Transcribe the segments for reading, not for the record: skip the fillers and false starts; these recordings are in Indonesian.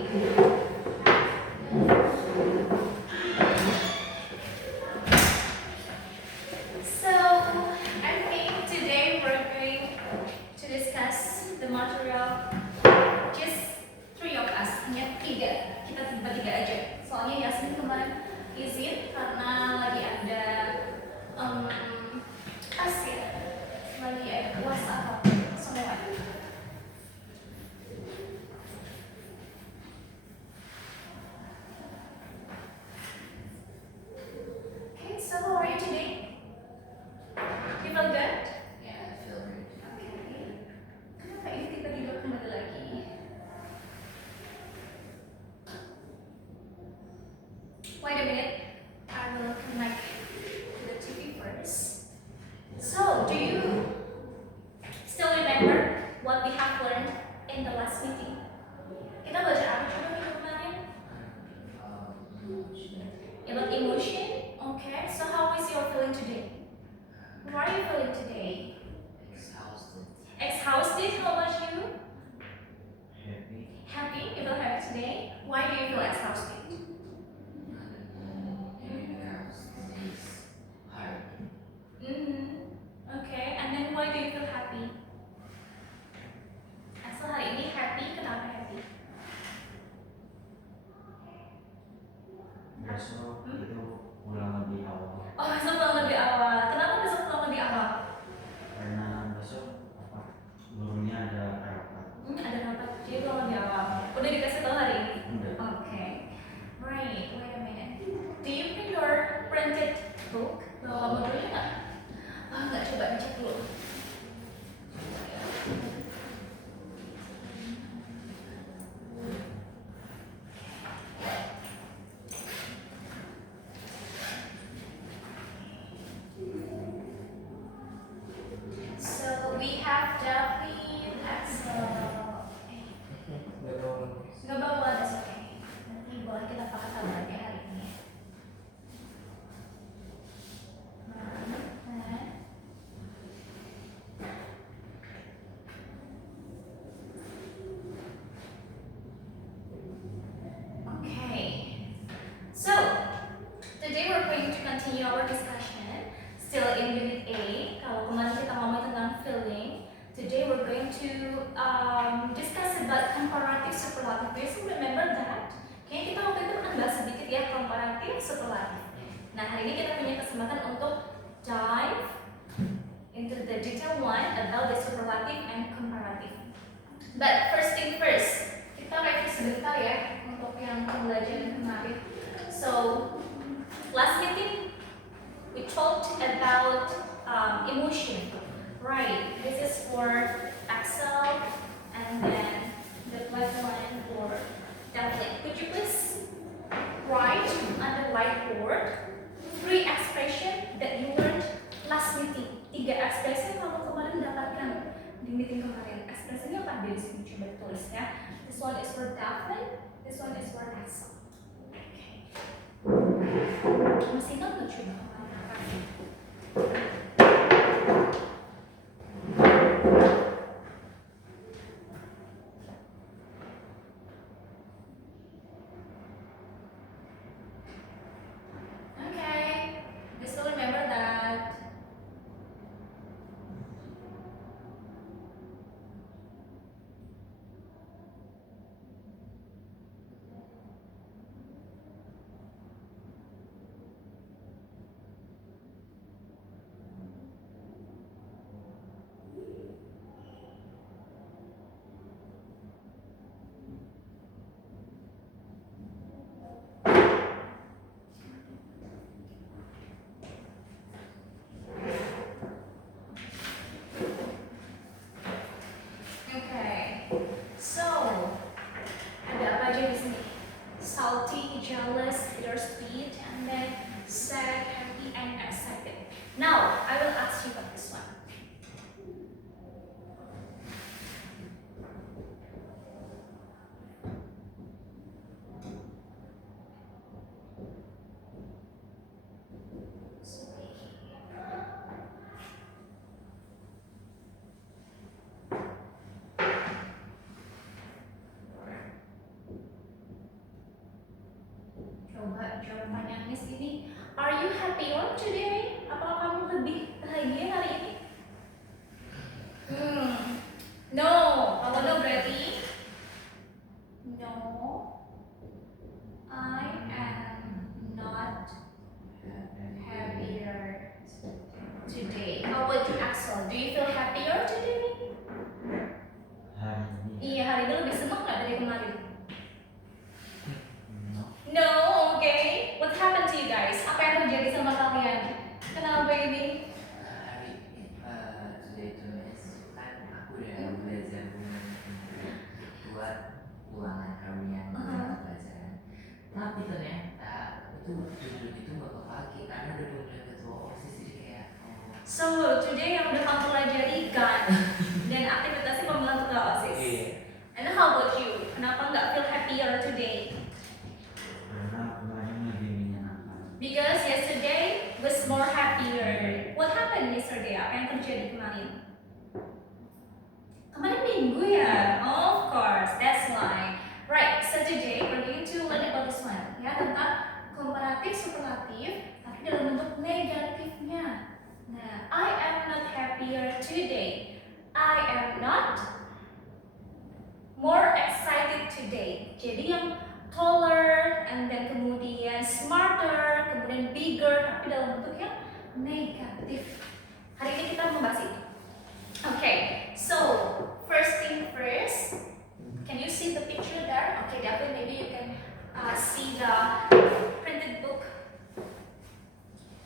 So, I think today we're going to discuss the material just three of us, hanya tiga, kita bertiga aja. Soalnya Yasmin kemarin izin karena lagi ada ya, lagi ada puasa apa semua. Okay, so how are you today? You feel good? Yeah, I feel great. Okay. Kenapa ini tiba-tiba kembali lagi? Wait a minute. I will connect to the TV first. So, do you still remember what we have learned in the last meeting? Kita belajar apa coba minggu kemarin? Emotion. About emotion. Okay. So, how is your feeling today? How are you feeling today? Exhausted. Exhausted? How about you? Happy. Happy? You feel happy today? Why do you feel exhausted? Because it's hard. Okay. And then why do you feel happy? Asal hari ini happy, kenapa happy? Besok itu pulang lebih awal Oh, besok pulang lebih awal. Kenapa besok pulang lebih awal? karena besok gurunya ada rapat. Ada rapat, jadi pulang lebih awal. Udah dikasih tahu hari ini? Udah. Okay. Right, wait a minute. Do you bring your printed book? Bawa modulnya nggak? Nggak, coba dicek dulu. So we have Daphne, Axel. Nggak bawa, that's okay. Nanti boleh kita pakai tabletnya hari ini. Okay. So today we're going to continue our discussion still in Unit A. Kalau kemarin kita ngomong tentang feeling, today we're going to discuss about comparative superlative. Do you remember that? Kayaknya kita waktu itu akan bahas sedikit ya comparative superlative. Nah, hari ini kita punya kesempatan untuk dive into the detail one about the superlative and comparative. But first thing first, kita review sebentar ya untuk yang pembelajaran kemarin. So, last meeting we talked about emotion, right? This is for Axel, and then the black one for Daphne. Could you please write on the whiteboard 3 expression that you learned last meeting? 3 ekspresi yang kamu kemarin dapatkan di meeting kemarin. Ekspresinya apa di sini? Coba tulis ya. This one is for Daphne. This one is for Axel. Masih ingat nggak coba? Okay, you still remember that? Okay, so ada apa aja di sini? Salty, jealous, bittersweet, and then sad, happy, and excited. Now, I will ask you about this one. jawab pertanyaan Miss ini. Are you happier today? Apakah kamu lebih bahagia hari ini? No. Kalau no berarti no. I am not happier today. How about you, Axel? Do you feel happier today? Hari ini. Iya, hari ini lebih senang nggak dari kemarin? No. No, okay. What happened to you guys? Apa yang terjadi sama kalian? Kenapa ini? Today itu kan aku udah belajar buat ulangan harian pelajaran. Tapi ternyata itu judul itu nggak kepake karena udah diundang ketua OSIS jadi kayak So, today yang udah kamu pelajari kan dan aktivitasnya pemilihan ketua OSIS. And how about you? Kenapa nggak feel happier today? Karena kemarin lebih menyenangkan. Because yesterday was more happier. What happened yesterday? Apa yang terjadi kemarin? Kemarin minggu ya? Oh, of course, that's why. Right, so today we're going to learn about this one. Ya, tentang komparatif superlatif, tapi dalam bentuk negatifnya. Nah, I am not happier today. I am not more excited today. Jadi yang taller, and then kemudian smarter, kemudian bigger, tapi dalam bentuk yang negatif. Hari ini kita membahas itu. Okay, so first thing first, can you see the picture there? Okay, David, maybe you can see the printed book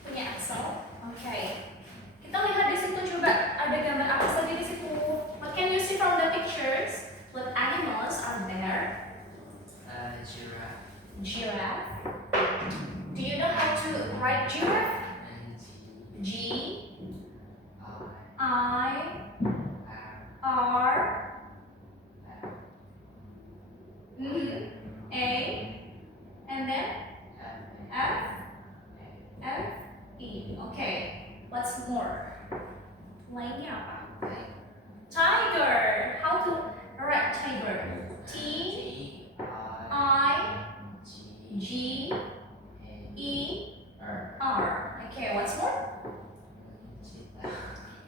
punya Axel. Okay, kita lihat di situ, coba ada gambar apa saja di situ. What can you see from the pictures? What animals are there? giraffe Giraffe. Do you know how to write giraffe? and G R I R A, and then F F E. Okay. What's more? Lainnya apa? Tiger. How to write tiger? T I G E R. Okay. What's more?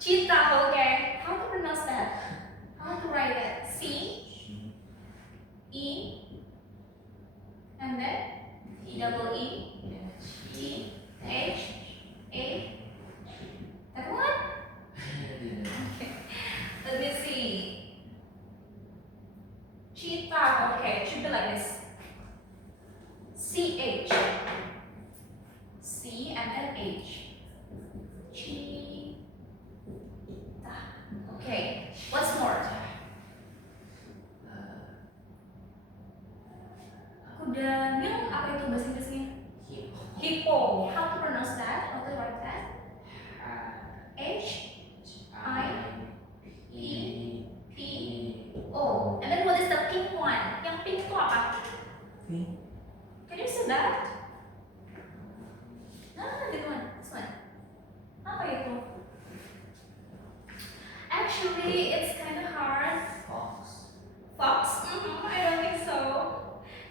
Cheetah. Okay. How to pronounce that? How to write it? C E and then double E T H A. That one? Let me see. Cheetah. Okay, it should be like this. C H. C and then H. Cheetah. Okay. What's more? Kuda nil. Apa itu bahasa Inggrisnya? Hippo. How to pronounce that? How to write that? H I E P O. And then what is the pink one? Yang pink itu apa? Can you see that? No, this one. This one. Apa itu? Actually, it's kind of hard. Fox Fox? I don't think so.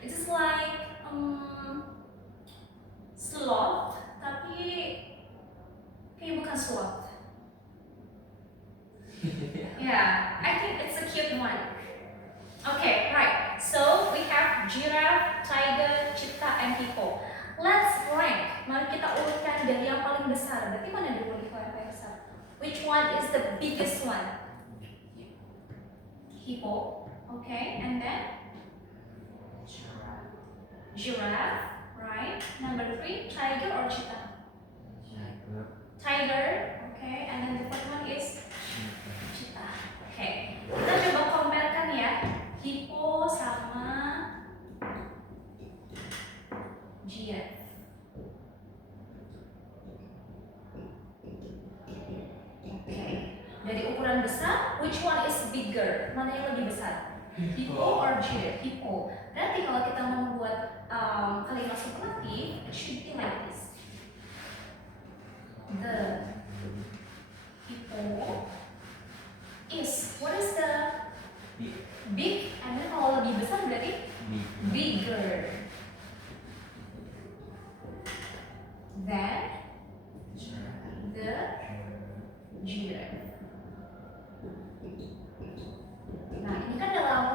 It's just like sloth, tapi kayak bukan sloth. Yeah, I think it's a cute one. Okay, right. So we have giraffe, tiger, cheetah, and hippo. Let's rank. Mari kita urutkan dari yang paling besar. Berarti mana dulu nih kalau yang paling besar? Which one is the biggest one? Hippo. Okay, and then giraffe. Right. Number 3, tiger or cheetah? Tiger. Okay, and then the fourth one is cheetah. Okay, kita coba comparekan ya, hippo sama giraffe. Okay, dari ukuran besar, which one is bigger? Mana yang lebih besar? Hippo or giraffe? Hippo. Berarti kalau kita membuat kalimat superlatif, it should be like this. The hippo is, what is the big? And then kalau lebih besar berarti bigger.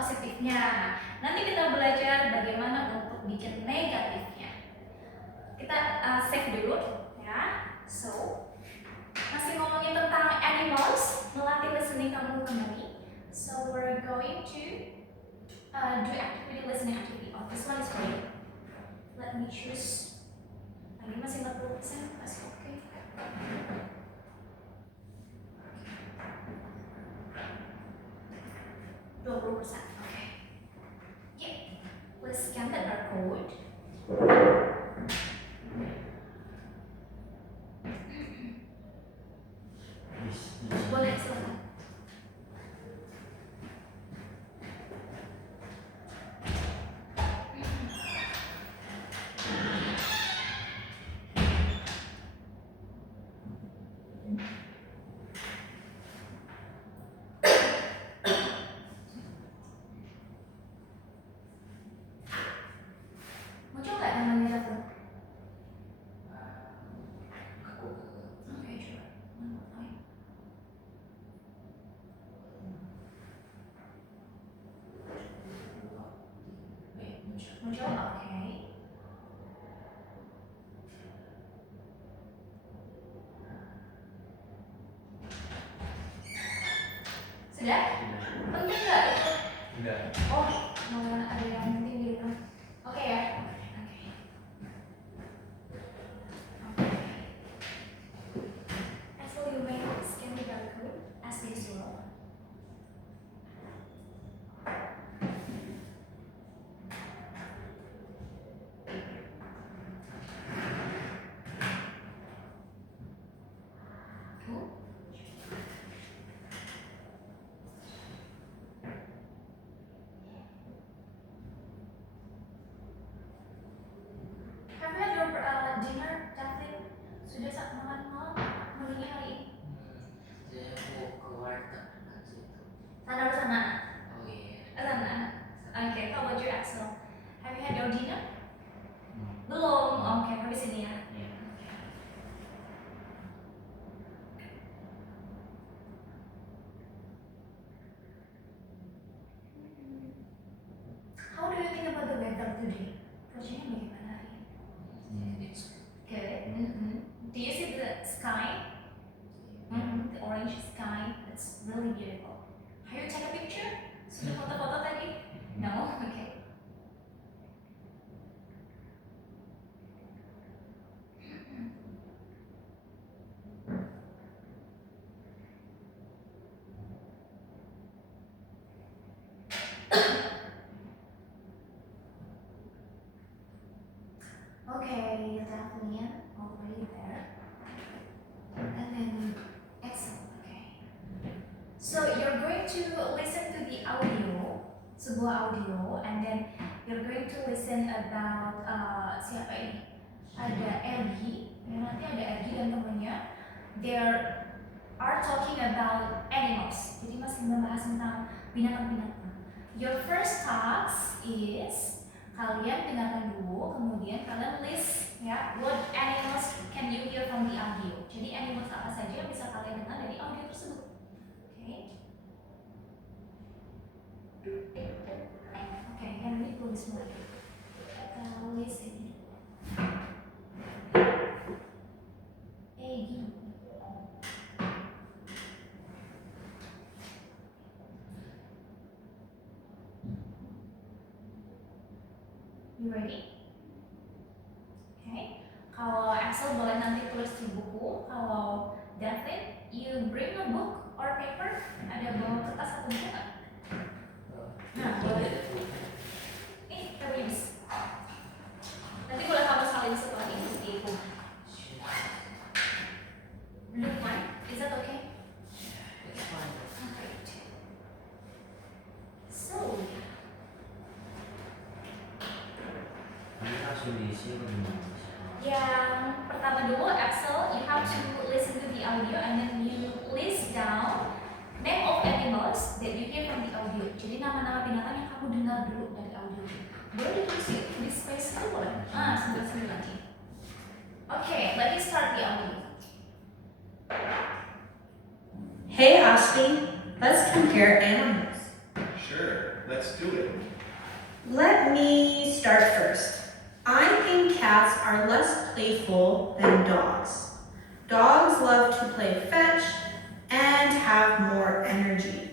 positifnya. Nanti kita belajar bagaimana untuk bikin negatifnya. Kita save dulu ya. So, masih ngomongin tentang animals, melatih listening kamu kembali. So we're going to do activity listening activity. Oh, this one is great. Let me choose. Ini masih 40%, masih oke. 20%. Okay. Yeah. Let's scan the barcode. Boleh silakan. Mau coba namanya satu? Aku Oke, coba. Mau coba? Oke. Sudah? Penting nggak itu? Enggak. Oh, mau ada yang penting di rumah. Oke ya. Oke. Actually, you may scan the barcode as usual. Cool. Have you had your dinner, Daphne? Sudah saat makan malam? Menunya hari ini? Jadi aku keluar tengah situ. Sana sana. Oh iya. Sana. Okay, how about you, Axel? Have you had your dinner? Hmm. Belum. Oke, habis ini ya. Iya. How do you think about the weather today? Cuacanya bagaimana hari ini? It's Good. Do you see the sky? The orange sky. It's really beautiful. Have you take a picture? Sudah foto-foto tadi? No? Okay. Okay, definitely already there. And then excellent. Okay. So you're going to listen to the audio, sebuah audio, and then you're going to listen about siapa ini? Ada Ergi, ya, nanti ada Ergi dan temennya. They are talking about animals. Jadi masih membahas tentang binatang-binatang. Your first task is kalian dengarkan dulu, kemudian kalian list ya what animals can you hear from the audio. Jadi animals apa saja yang bisa kalian dengar dari audio tersebut. Oke, yang ini tulis mulai. Tulis ini. Egi. You ready? Okay. Kalau Axel boleh nanti tulis di buku. Kalau David, you bring a book or paper. Ada bawa kertas atau buku nggak? Nah, boleh. Nih, tulis. Nanti boleh kamu salin setelah ini di buku. Blue one, is that okay? It's fine. Great. So, Ini langsung diisi apa gimana? yang pertama dulu, Axel, you have to listen to the audio and then you list down name of animals that you hear from the audio. Jadi nama-nama binatang yang kamu dengar dulu dari audio. Boleh ditulis di space itu boleh? Sebelah lagi. Okay, let me start the audio. Hey Ashley, let's compare animals. Sure. let's do it. Let me start first. I think cats are less playful than dogs. Dogs love to play fetch and have more energy.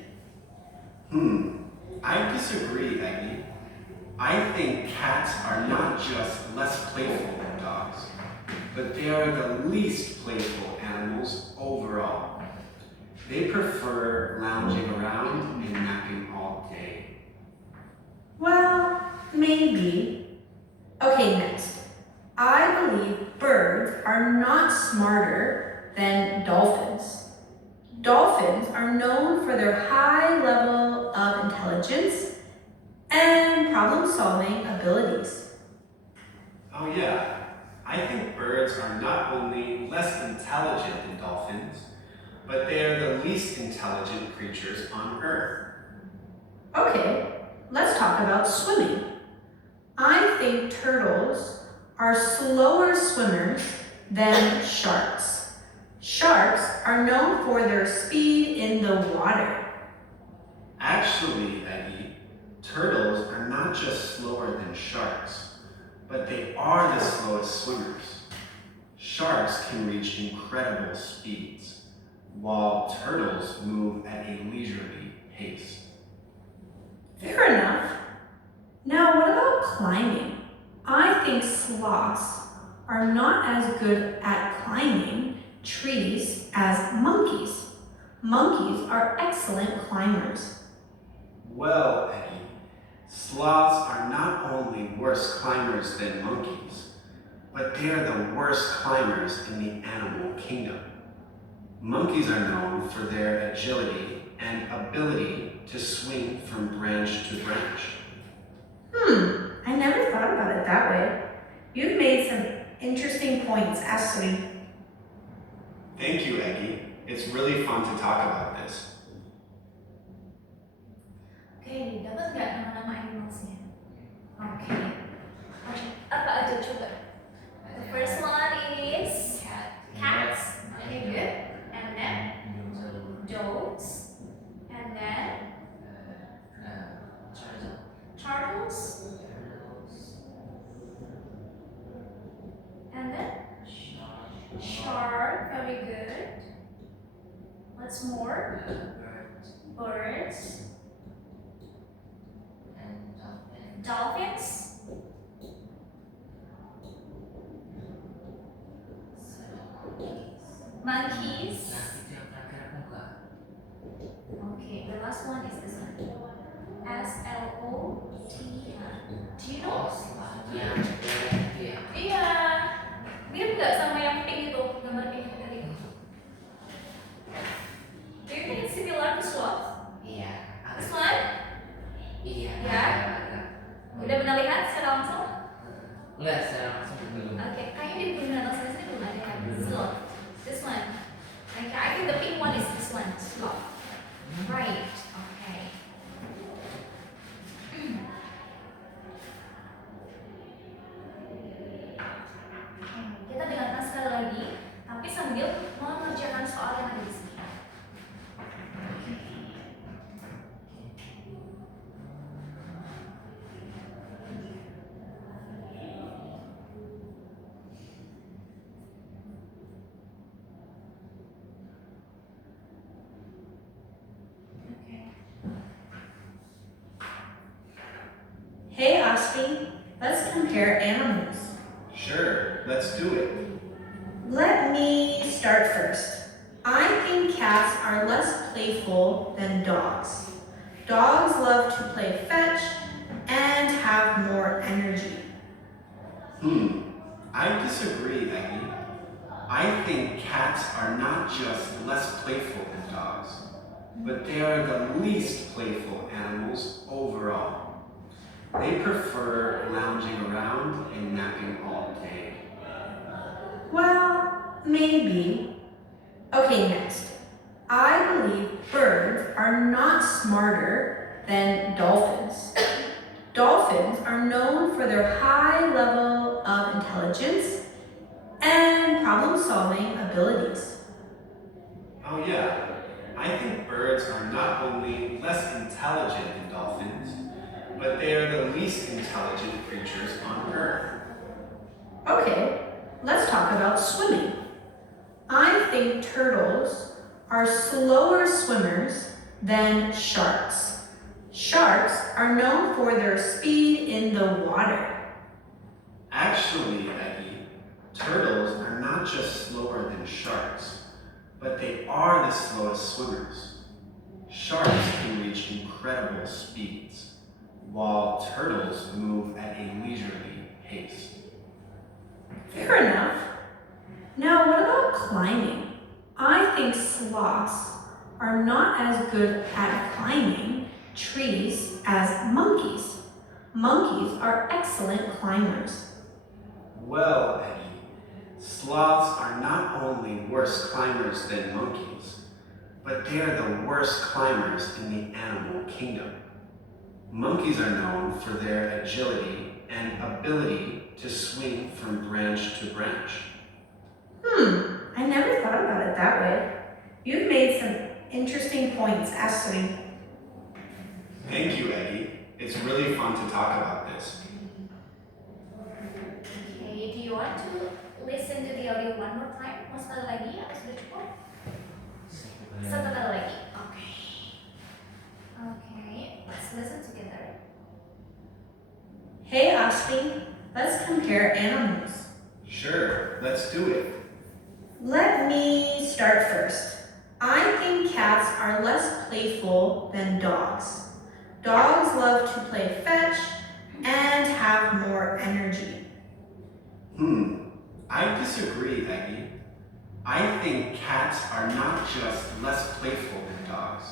I disagree, Aggie. I think cats are not just less playful than dogs, but they are the least playful animals overall. They prefer lounging around and napping all day. Well, maybe. Okay, next. I believe birds are not smarter than dolphins. Dolphins are known for their high level of intelligence and problem-solving abilities. Oh yeah, I think birds are not only less intelligent than dolphins, but they are the least intelligent creatures on Earth. Okay, let's talk about swimming. I think turtles are slower swimmers than sharks. Sharks are known for their speed in the water. Actually, Aggie, turtles are not just slower than sharks, but they are the slowest swimmers. Sharks can reach incredible speeds, while turtles move at a leisurely pace. Fair enough. Now, what about climbing? I think sloths are not as good at climbing trees as monkeys. Monkeys are excellent climbers. Well, Aggie, sloths are not only worse climbers than monkeys, but they are the worst climbers in the animal kingdom. Monkeys are known for their agility and ability to swing from branch to branch. I never thought about it that way. You've made some interesting points, Ashley. Thank you, Aggie. It's really fun to talk about this. Oke, dapat nggak nama-nama animalsnya? Oke. Apa aja coba? The first one is cats. Okay, good. And then dogs. And then turtles. And then shark. Very good. What's more? Birds. Dolphins. Monkeys. Okay, the last one is this one. SLOT. Do you know? Iya. Mirip nggak sama yang pink itu, gambar pink itu tadi? Do you think it's similar to sloth? This one? Ya. Udah pernah lihat secara langsung? Enggak, secara langsung belum. Oke, kayaknya di buku binatang sini belum ada yang sloth. This one. Okay, I think the pink one is this one, sloth. Right. Okay. Kita dengarkan sekali lagi, tapi sambil mengerjakan soal yang ada di sini. Hey, Ashley, let's compare animals. Sure, let's do it. Let me start first. I think cats are less playful than dogs. Dogs love to play fetch and have more energy. I disagree, Aggie. I think cats are not just less playful than dogs, but they are the least playful animals overall. They prefer lounging around and napping all day. Well, maybe. Okay, next. I believe birds are not smarter than dolphins. Dolphins are known for their high level of intelligence and problem-solving abilities. Oh yeah, I think birds are not only less intelligent than dolphins, but they are the least intelligent creatures on Earth. Okay, let's talk about swimming. I think turtles are slower swimmers than sharks. Sharks are known for their speed in the water. Actually, Eddie, turtles are not just slower than sharks, but they are the slowest swimmers. Sharks can reach incredible speeds, while turtles move at a leisurely pace. Fair enough. Now, what about climbing? I think sloths are not as good at climbing trees as monkeys. Monkeys are excellent climbers. Well, Eddie, sloths are not only worse climbers than monkeys, but they are the worst climbers in the animal kingdom. Monkeys are known for their agility and ability to swing from branch to branch. I never thought about it that way. You've made some interesting points as swimming. Thank you, Eddie. It's really fun to talk about this. Okay, do you want to listen to the audio one more time? Mau sekali lagi atau sudah cukup? Satu kali lagi. Okay. Okay, let's listen together. Hey, Ashley, let's compare animals. Sure, let's do it. Let me start first. I think cats are less playful than dogs. Dogs love to play fetch and have more energy. I disagree, Eddie. I think cats are not just less playful than dogs,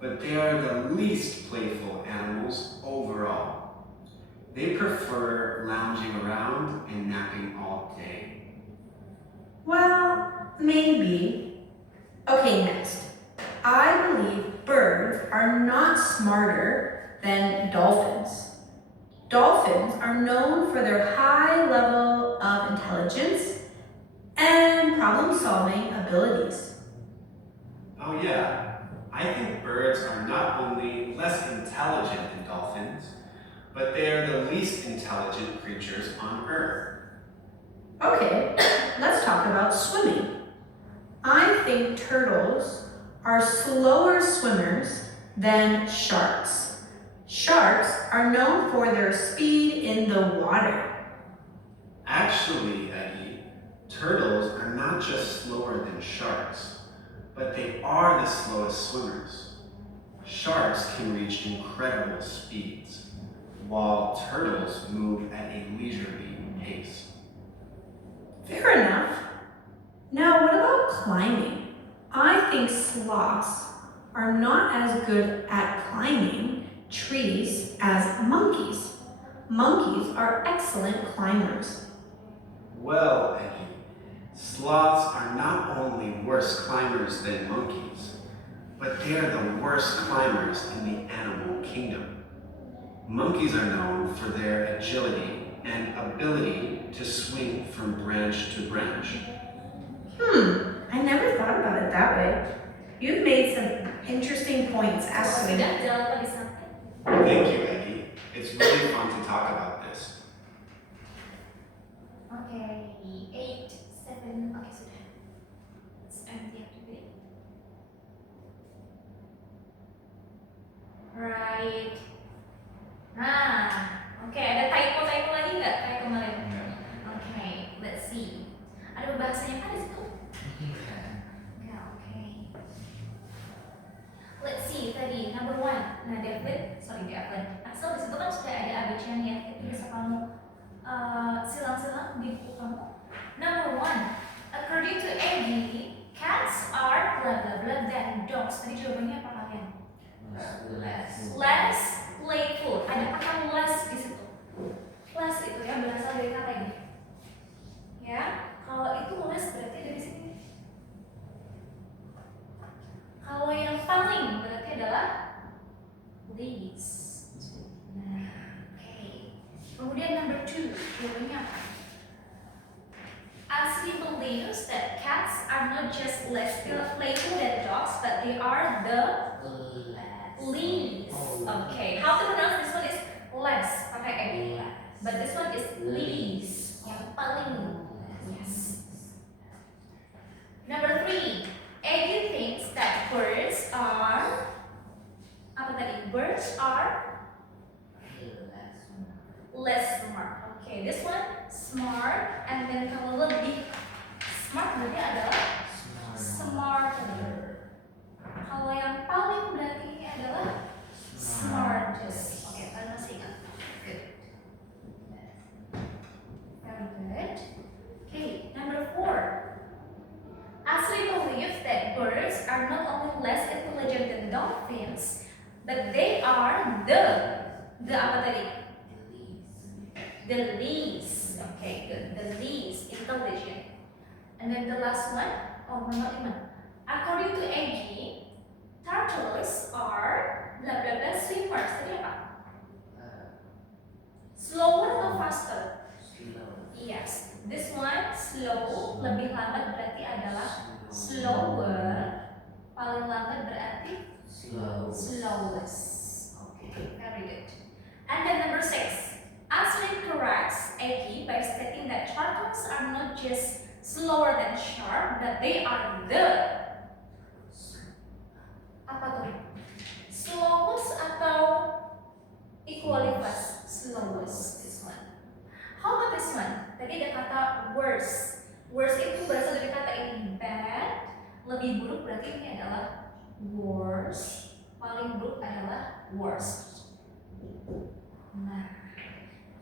but they are the least playful animals overall. They prefer lounging around and napping all day. Well, maybe. Okay, next. I believe birds are not smarter than dolphins. Dolphins are known for their high level of intelligence and problem-solving abilities. Oh yeah, I think birds are not only less intelligent than dolphins, but they are the least intelligent creatures on Earth. Okay, let's talk about swimming. I think turtles are slower swimmers than sharks. Sharks are known for their speed in the water. Actually, Eddie, turtles are not just slower than sharks, but they are the slowest swimmers. Sharks can reach incredible speeds, while turtles move at a leisurely pace. Fair enough. Now, what about climbing? I think sloths are not as good at climbing trees as monkeys. Monkeys are excellent climbers. Well, Eddie, sloths are not only worse climbers than monkeys, but they are the worst climbers in the animal kingdom. Monkeys are known for their agility and ability to swing from branch to branch. I never thought about it that way. You've made some interesting points as Sudah, swimming. jangan lupa disambung. Thank you, Eddie. It's really fun to talk about this. Okay, 8, 7, okay sudah. Let's end the activity. Right. Nah, oke ada typo lagi nggak kayak kemarin? Oke, let's see. Ada bahasanya kan di situ? Nggak, oke. Let's see tadi number 1. Nah, David, Axel di situ kan sudah ada ABC-nya. Itu bisa kamu silang-silang di buku kamu. Number 1, according to Eddie, cats are blah blah blah than dogs. Tadi jawabannya apa kalian? Less playful. Ada kata less di situ. Less itu ya berasal dari kata ini. Ya, kalau itu less berarti dari sini. Kalau yang paling berarti adalah least. Nah, oke. Kemudian number 2, jawabannya apa? Ashley believes that cats are not just less playful than dogs, but they are the least. Okay, how to pronounce this one is but this one is least. Yang paling. Yes. Number 3. Aggie thinks that birds are apa tadi? Birds are less smart. Okay, this one smart, and then kalau lebih smart berarti adalah smarter. Kalau yang paling berarti ini adalah smartest. Oke, kalian masih ingat? Good. Very good. Okay, number 4. Ashley believes that birds are not only less intelligent than dolphins, but they are the apa tadi? The least. Okay, good. The least intelligent. And then the last one, number 5. According to Aggie, turtles are blah blah blah swimmers. Tadi apa? Slower atau faster? Yes. This one slow, lebih lambat berarti adalah slower. Paling lambat berarti slowest. Okay, very good. And then number 6. Ashley corrects Aggie by stating that turtles are not just slower than shark, but they are the apa tuh? Slowest atau equally fast? Slowest, this one. How about this one? Tadi ada kata worse. Worse itu berasal dari kata ini bad. Lebih buruk berarti ini adalah worse. Paling buruk adalah worst. Nah,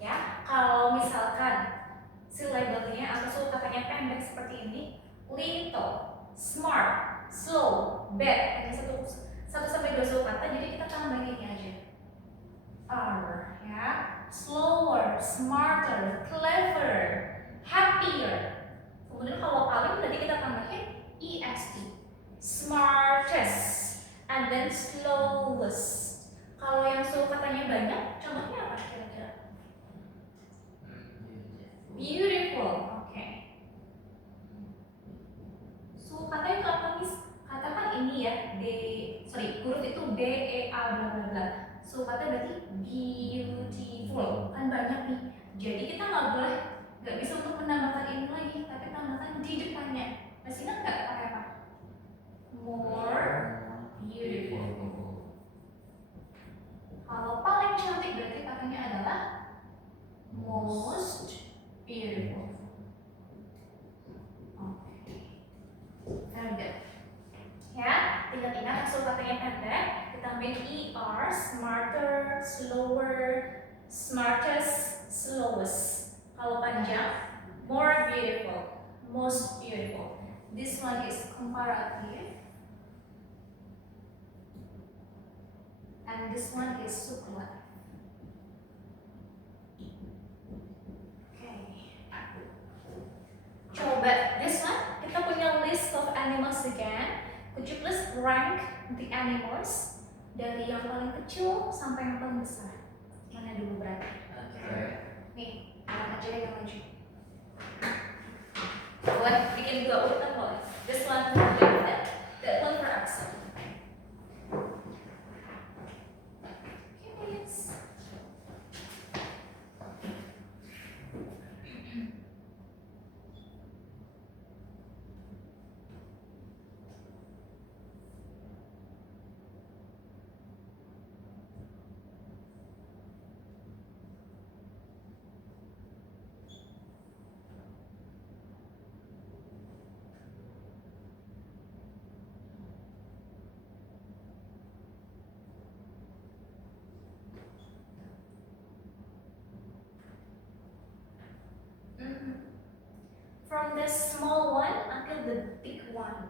ya, kalau misalkan si labelnya atau sukatanya pendek seperti ini, little, smart, slow, bad, ada satu sampai 2 sukata, jadi kita tambahin ini aja. Are, ya, slower, smarter, clever, happier. Kemudian kalau paling berarti kita tambahin est, smartest, and then slowest. Kalau yang sukatanya banyak, contohnya apa kira-kira? Beautiful, oke. Sukatanya itu apa nih? Katakan ini ya, huruf itu B, E, A, bla bla bla. Sukatanya berarti beautiful, kan banyak nih. Jadi kita nggak bisa untuk menambahkan ini lagi, tapi tambahkan di depannya. Masih ingat nggak pakai apa? More beautiful. Kalau paling cantik berarti pakainya adalah most beautiful. Oke, very good. Ya, ingat-ingat maksud katanya pendek, ditambahin er, smarter, slower, smartest, slowest. Kalau panjang, more beautiful, most beautiful. This one is comparative. And this one is superlative. Okay. Coba this one, kita punya list of animals again. Could you please rank the animals dari yang paling kecil sampai yang paling besar? Mana dulu berarti? Nih, mana aja yang maju. Boleh bikin 2 urutan boleh. This one for David, that one for Axel. From the small one until the big one.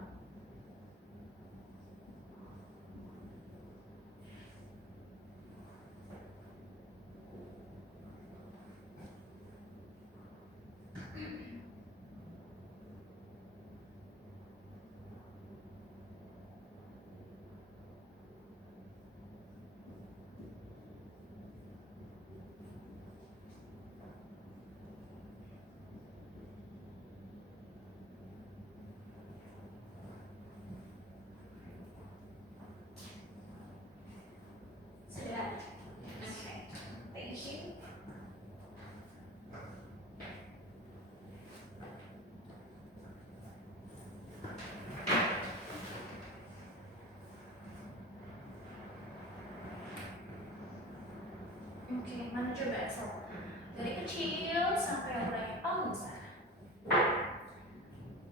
Oke, mana coba Excel? Dari kecil sampai yang mulai paling besar.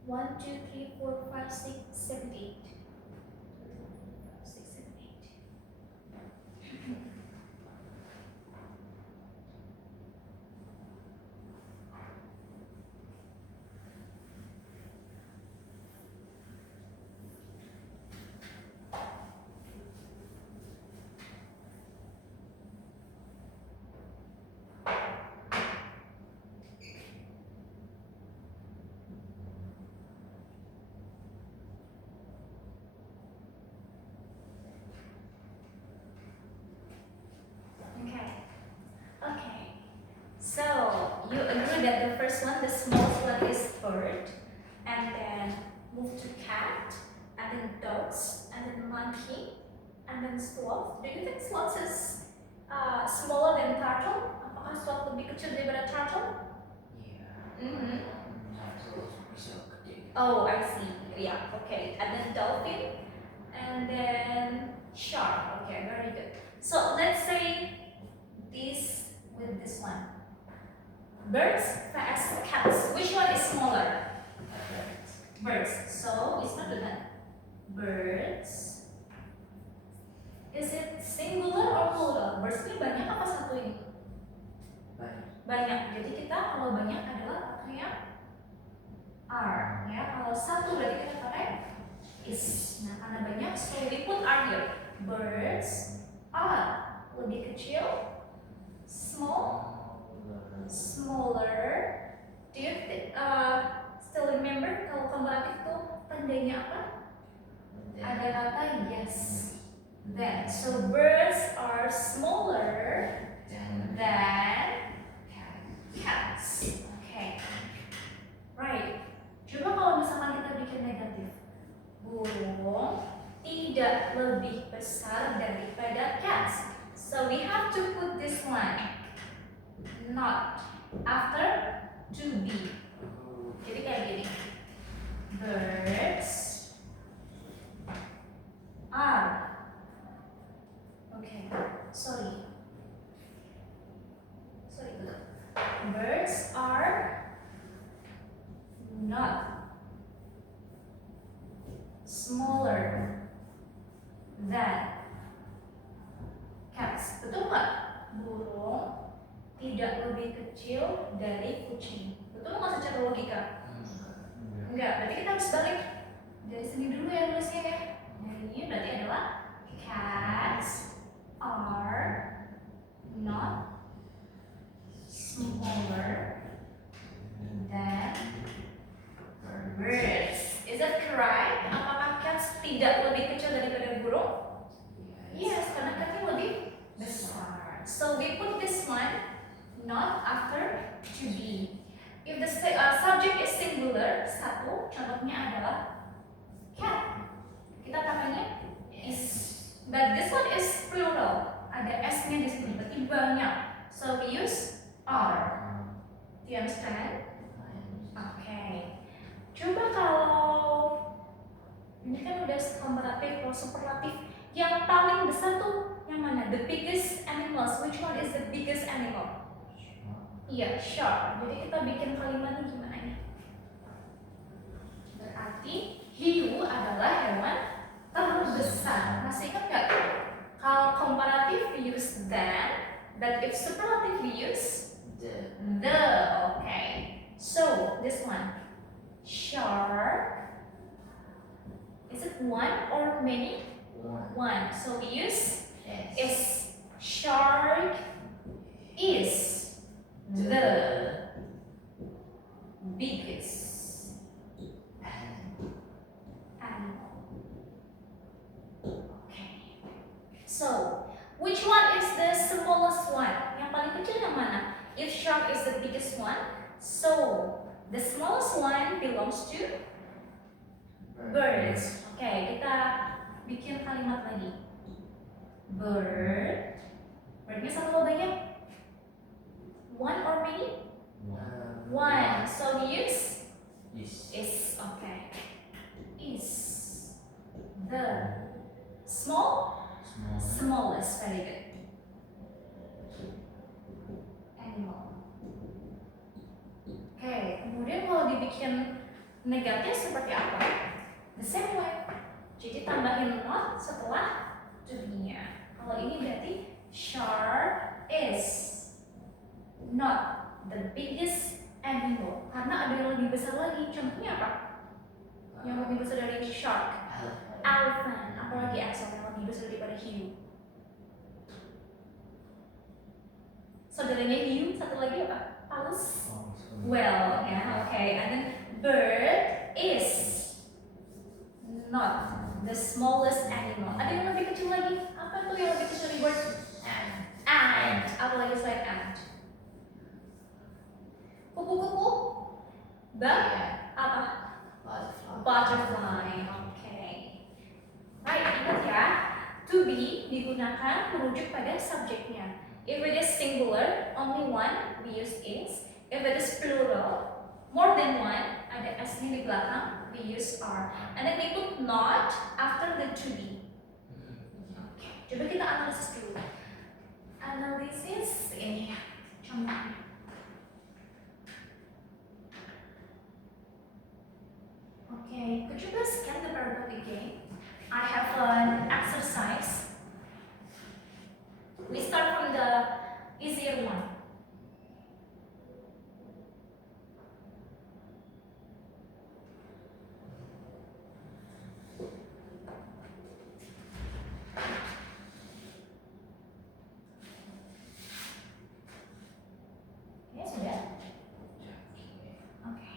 1, 2, 3, 4, 5, 6, 7, 8. 6, 7, 8. Okay. Okay. So you agree that the first one, the smallest one, is bird, and then move to cat, and then dogs, and then monkey, and then sloth. Do you think sloth is smaller than turtle? Apakah sloth lebih kecil daripada turtle? Iya. Mhm. Satu bisa gede. Oh, I see. Yeah. Okay. And then dolphin, and then shark. Okay, very good. So let's say this with this one. Birds vs cats. Which one is smaller? Birds. So it's not that. Birds. Is it singular or plural? Birds ini banyak apa satu ini? Banyak. Banyak. Jadi kita kalau banyak adalah pakainya are. Ya, kalau satu berarti kita pakai is. Nah, karena banyak, so we put are here. Birds are lebih kecil, smaller. Do you still remember kalau komparatif itu tandanya apa? Ada kata yes. Then, so birds are smaller than cats. Okay. Right. Coba kalau misalkan kita bikin negatif. Burung tidak lebih besar daripada cats. So we have to put this one not after to be. Jadi kayak gini. Birds are. Okay, sorry. Betul. Birds are not smaller than cats. Betul nggak? Burung tidak lebih kecil dari kucing. Betul nggak secara logika? Enggak, berarti kita harus balik dari sini dulu ya nulisnya ya. Nah ini berarti adalah cats are not smaller than birds. Is that correct? Apakah cats tidak lebih kecil daripada burung? Yes, karena catnya lebih besar. So we put this one not after to be. If the subject is singular, satu, contohnya adalah cat. Kita pakainya is. But this one is plural. Ada s-nya di sini, berarti banyak. So we use are. Do you understand? Okay. Coba kalau ini kan udah komparatif, kalau superlatif, yang paling besar tuh yang mana? The biggest animals. Which one is the biggest animal? Iya, shark. Jadi kita bikin kalimatnya gimana nih? Berarti hiu adalah hewan terbesar. Masih ingat nggak? Kalau komparatif we use than, but if superlative we use the. Okay. So this one, shark. Is it one or many? One. So we use is. Shark is the biggest animal. Okay. So, which one is the smallest one? Yang paling kecil yang mana? If shark is the biggest one, so the smallest one belongs to birds. Okay, kita bikin kalimat lagi. Bird. Birdnya satu atau banyak? One or many? One. So we use is. Okay. Is the smallest. Very good. bikin negatif seperti apa? The same way. Jadi tambahin not setelah to be-nya. Kalau ini berarti shark is not the biggest animal. Karena ada yang lebih besar lagi. Contohnya apa? Yang lebih besar dari shark? Elephant. Apalagi Axel yang lebih besar daripada hiu. Saudaranya hiu, satu lagi apa? Paus. Well, yeah, okay. And then bird is not the smallest animal. Ada yang lebih kecil lagi? Apa tuh yang lebih kecil dari bird? Ant. Apalagi selain ant? Kupu-kupu? Apa? Butterfly. Okay. Right, ingat ya. To be digunakan merujuk pada subjeknya. If it is singular, only one, we use is. If it is plural, more than one, ada s-nya di belakang, we use are. And then we put not after the to be. Okay. Coba kita analisis dulu. Analisis ini ya, contohnya. Okay, could you please scan the paragraph again? I have an exercise. We start from the easier one. Ya sudah. Oke.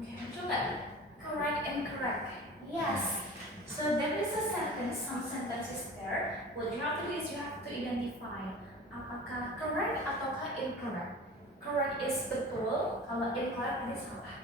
Okay, coba correct and correct. Yes. So there is a sentence, some sentences there. What you have to do is you have to identify apakah correct ataukah incorrect. Correct is betul, kalau incorrect ini salah.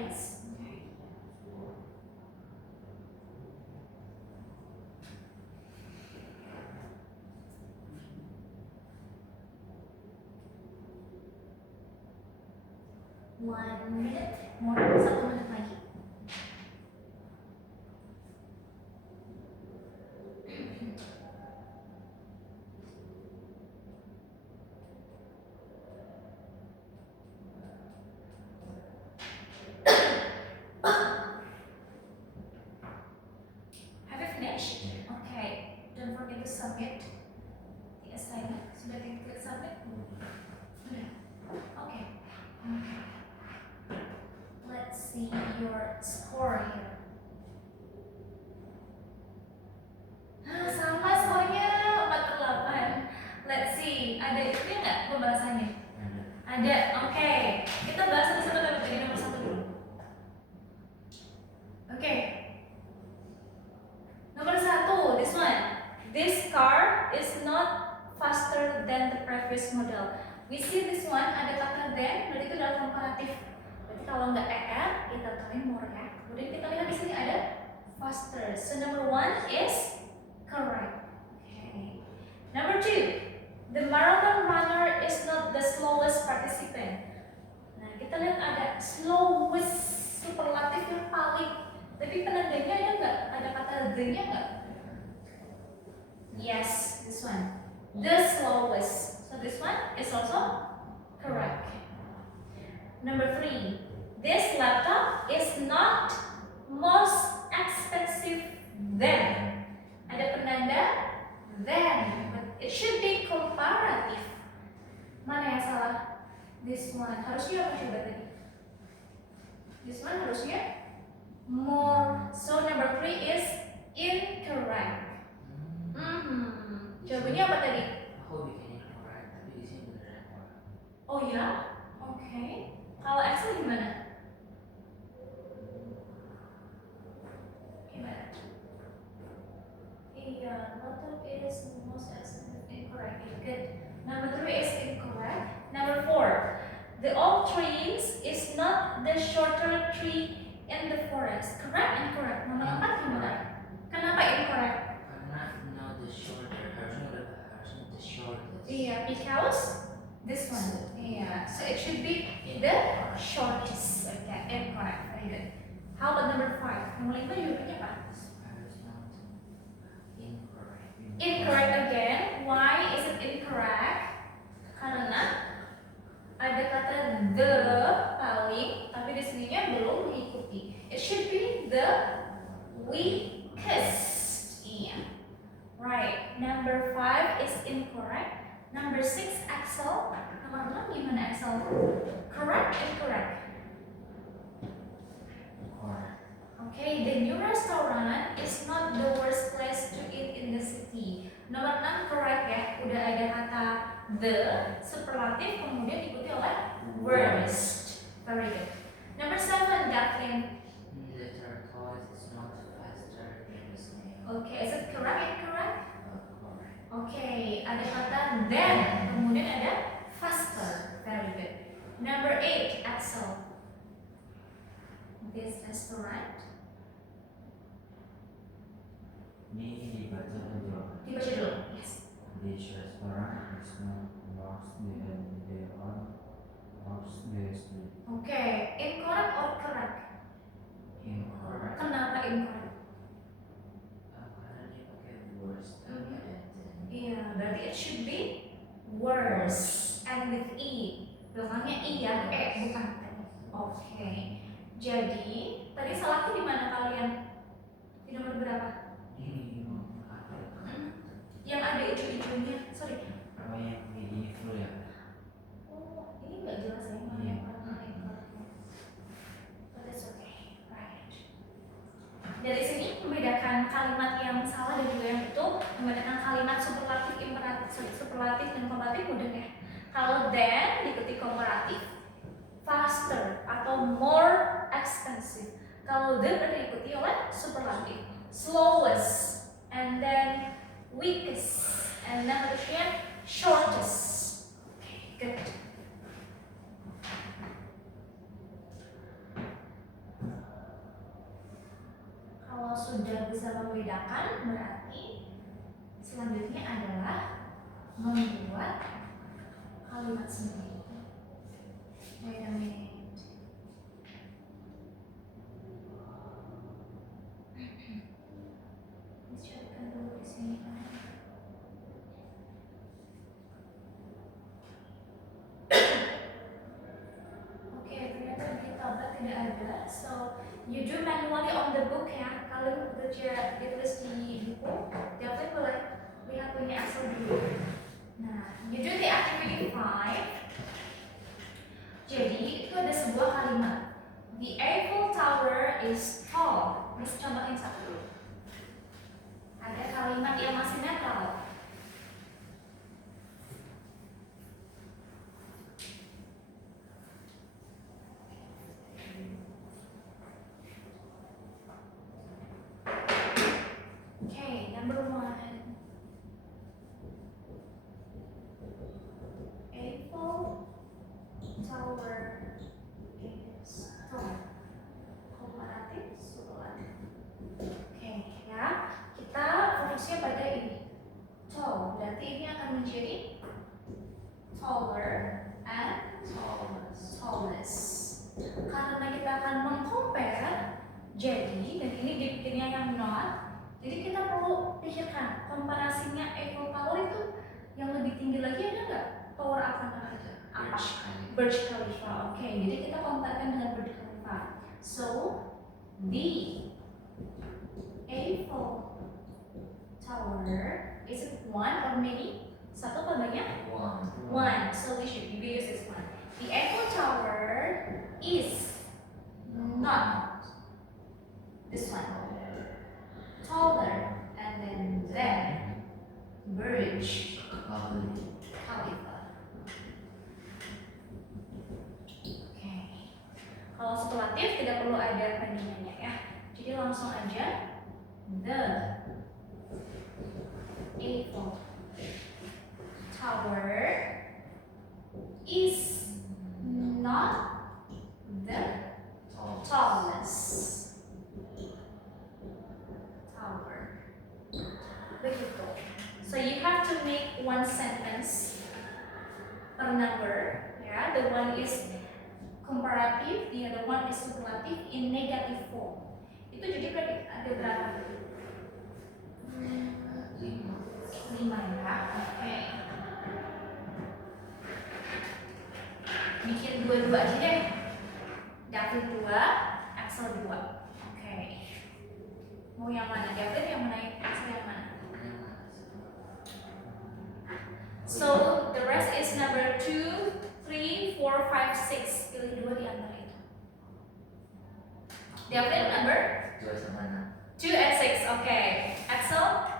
Yes. Okay. One minute, more 1 menit lagi. Have you finished? Okay. Don't forget to submit the assignment. Sudah klik submit? Sudah. Okay. Okay. Let's see your score here. Sama skornya 48. Let's see, ada itu nggak pembahasannya? Ada. Oke. Kita bahas satu-satu dari nomor 1 dulu. Oke. Nomor 1, this one. This car is not faster than the previous model. We see this one ada kata than, berarti itu adalah komparatif. Berarti kalau nggak kita tambahin more ya. Kemudian kita lihat di sini ada faster. So number 1 is correct. Okay. Number 2, the marathon runner is not the slowest participant. Nah, kita lihat ada slowest, superlatif yang paling. Tapi penandanya ada nggak? Ada kata the-nya nggak? Yes, this one. The slowest. So this one is also correct. Number 3, this laptop is not most expensive than. Ada penanda than, but it should be comparative. Mana yang salah? This one. Harusnya apa coba tadi? This one harusnya more. So number 3 is incorrect. Jawabannya apa tadi? Aku bikinnya correct, tapi di sini beneran correct. Oh ya? Oke. Kalau Excel gimana? Gimana? Iya, laptop is most expensive. Incorrect. Good. Number 3 is incorrect. Number 4, the old trees is not the shorter tree in the forest. Correct? Incorrect. Nomor 4 gimana? Kenapa incorrect? Karena not the shorter, harusnya the shortest. Iya, because this one. Yeah, so it should be the shortest. Okay, incorrect. Very good. How about number 5? Nomor 5 jawabannya apa? Harus not incorrect. Incorrect again. Why is it incorrect? Karena ada kata the paling, tapi di sininya belum mengikuti. It should be the weakest. Yeah. Right. Number 5 is incorrect. Number 6, Excel. Nomor 6 gimana Excel? Correct, incorrect. Correct. Okay, the new restaurant is not the worst place to eat in the city. Nomor 6 correct ya. Udah ada kata the, superlatif, kemudian diikuti oleh worst. Very good. Number 7, Jacqueline. The turquoise is not faster than the snail. Okay, is it correct, incorrect? Correct. Okay, ada kata then, kemudian ada faster. Very good. Number 8, Axel. This restaurant. Ini dibaca dulu. Dibaca dulu. Yes. This restaurant is not worse than they are worse than street. Okay, incorrect or correct? Incorrect. Kenapa incorrect? Karena dia pakai worst Mhm. dan Iya, berarti it should be worse and with e. Belakangnya i ya, bukan t. Oke. Jadi tadi salahku di mana kalian? Di nomor berapa? ini Yang ada hijau-hijaunya. Sorry. Apa yang ini full ya? Oh, ini nggak jelas ya mana yang karena incorrect. But it's okay. Right. Dari sini membedakan kalimat yang salah dan juga yang betul, membedakan kalimat superlatif, imperatif, superlatif dan komparatif mudah ya. Kalau then diikuti komparatif, faster atau more expensive. Kalau the berarti diikuti oleh superlatif, slowest, and then weakest, and then berikutnya shortest. Okay, good. sudah bisa membedakan, berarti selanjutnya adalah membuat kalimat sendiri. Wait a minute. Dicarikan dulu di sini. Oke, ternyata di tablet tidak ada. So you do manually on the book ya. Kalian kerja ditulis di buku. David boleh lihat punya Excel dulu. Nah, you do the activity 5. Jadi itu ada sebuah kalimat. The Eiffel Tower is tall. Miss contohin satu dulu. Ada kalimat yang masih netral. Okay, number 1. Eiffel Tower is tall. Komparatif, superlatif. Oke, ya. Kita fokusnya pada ini. Tall, berarti ini akan menjadi taller and tallest. Karena kita akan mengcompare, jadi dan ini dibikinnya yang not. Jadi kita perlu pikirkan komparasinya Eiffel Tower itu yang lebih tinggi lagi ada nggak? Tower apa namanya? Apa? Burj Khalifa. Oke, jadi kita komparkan dengan Burj Khalifa. So, the Eiffel Tower is it one or many? Satu apa banyak? One. So we should use this one. The Eiffel Tower is not this one. Taller and then Burj Khalifa. Oke. Kalau superlatif tidak perlu ada bandingannya ya. Jadi langsung aja the Eiffel Tower is not the tallest tower. Begitu. So you have to make one sentence per number. Yeah, the one is comparative, the other one is superlative in negative form. Itu jadi berarti ada berapa? 5 ya. Oke. Bikin dua-dua aja deh. David 2, Axel 2. Oke. Mau yang mana? David yang mana? Axel yang mana? So the rest is number 2, 3, 4, 5, 6. Pilih 2 di antara itu. David number 2 and 6. Okay. Axel?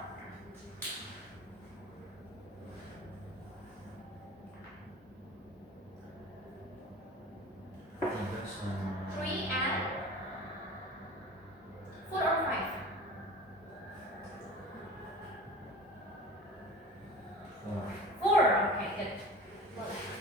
Tiga sama 3 and 4 or 5? 4. 4. Okay, good. Boleh.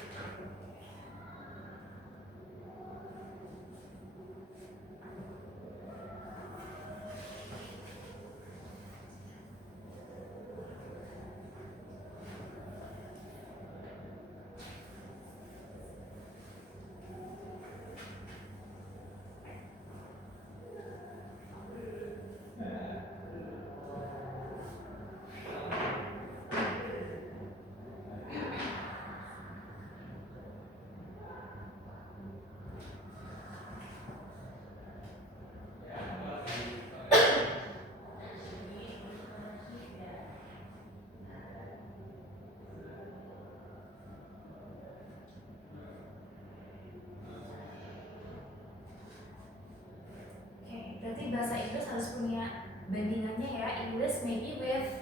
Berarti bahasa Inggris harus punya bandingannya ya. English maybe with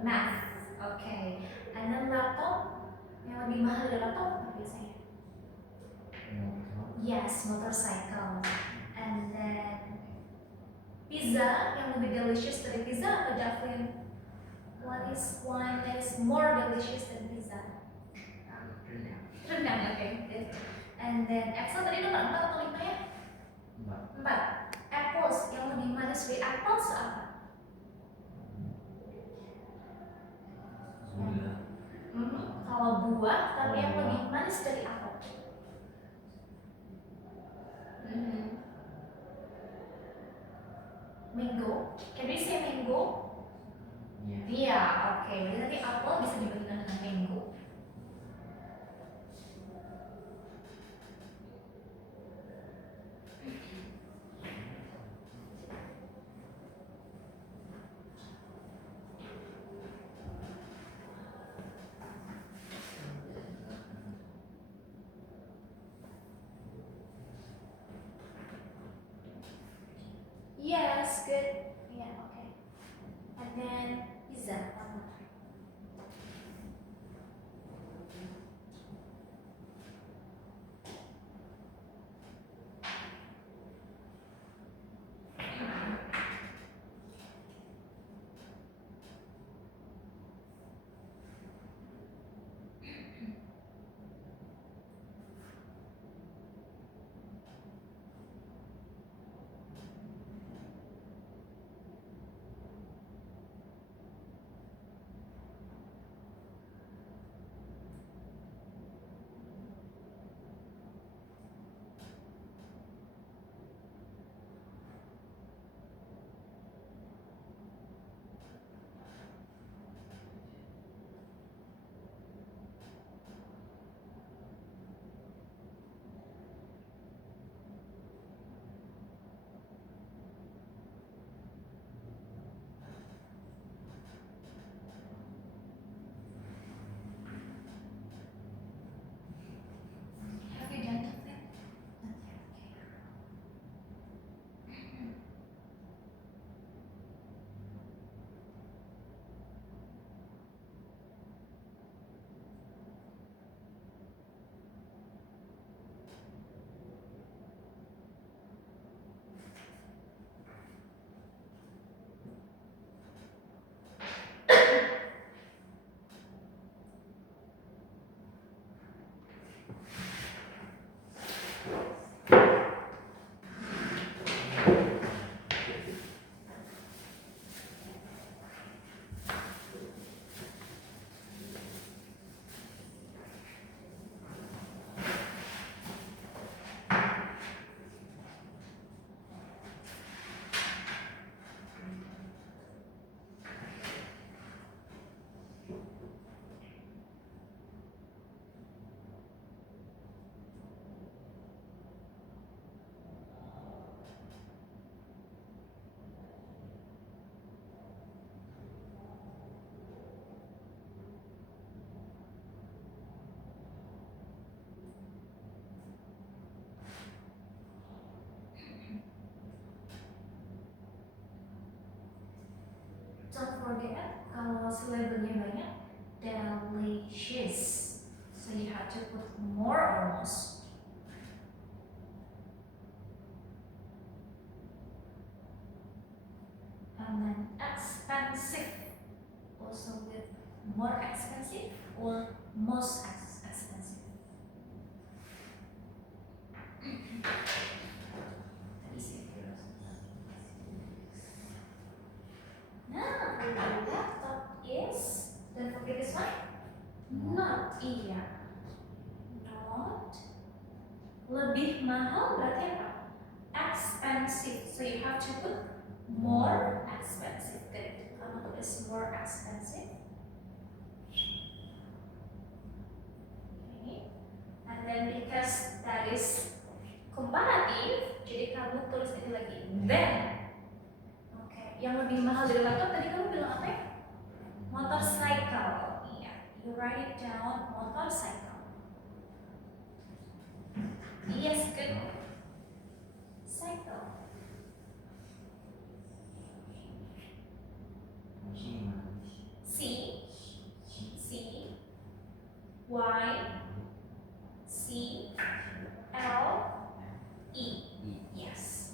math. Okay. And then laptop, yang lebih mahal dari laptop apa biasanya? Yes, motorcycle. And then pizza, yang lebih delicious dari pizza apa Davin? What is one that is more delicious than pizza? Rendang, okay. Good. And then Axel tadi nomor 4 atau 5 ya? 4. Apples, yang lebih manis dari apples apa? buah, tapi yang lebih manis dari apel. Mango. Can we say mango? Iya. Iya, oke. Jadi nanti apel bisa dibandingkan dengan mango. Yes, good. Yeah, okay. And then pizza. One more time. Have you done something? Not yet, okay. Don't forget, kalau labelnya banyak, delicious. So you have to put more almost. And then expensive, also with more expensive or most expensive. Now, the laptop is, don't forget this one, not iya. Not. Lebih mahal berarti apa? Expensive. So you have to put more expensive. Good. Kamu tulis more expensive. Okay. And then because that is comparative, jadi kamu tulis itu lagi. Then, okay. Yang lebih mahal dari laptop tadi kamu bilang apa ya? Motorcycle. Iya. You write it down. Motorcycle. Yes, good. Cycle. C C Y C L E. Yes.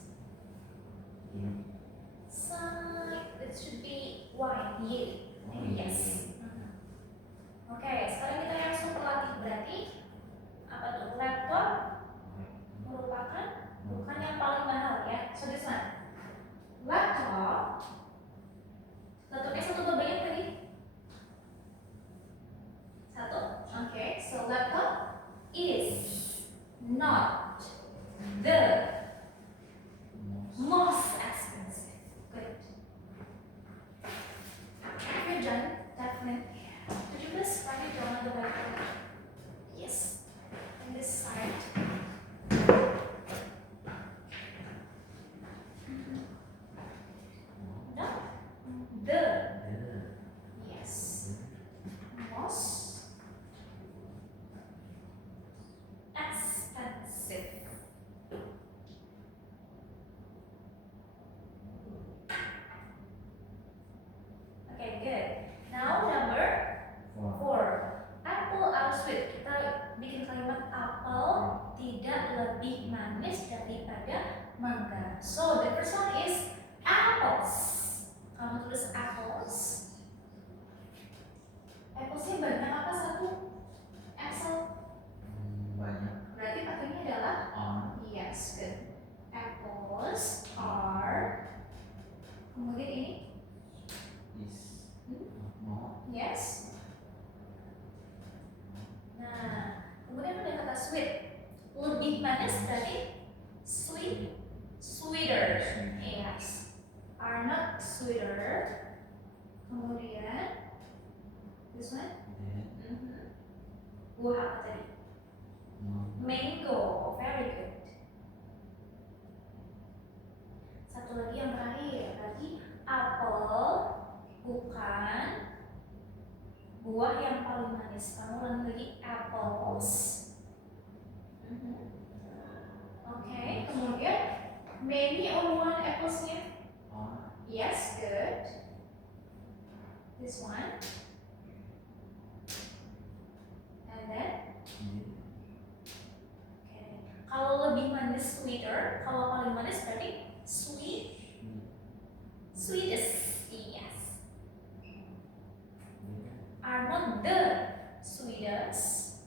It should be Y. Y. Yes. Oke, sekarang kita langsung ke latih Kemudian, this one. Then Buah apa tadi? Mango, very good. Satu lagi yang terakhir, berarti apel bukan buah yang paling manis. Kamu ulangi lagi apples. Oke, kemudian many or one apples-nya? Yes, good. This one. And then, okay. Kalau lebih manis sweeter, kalau paling manis berarti sweet. Sweetest, yes. Are not the sweetest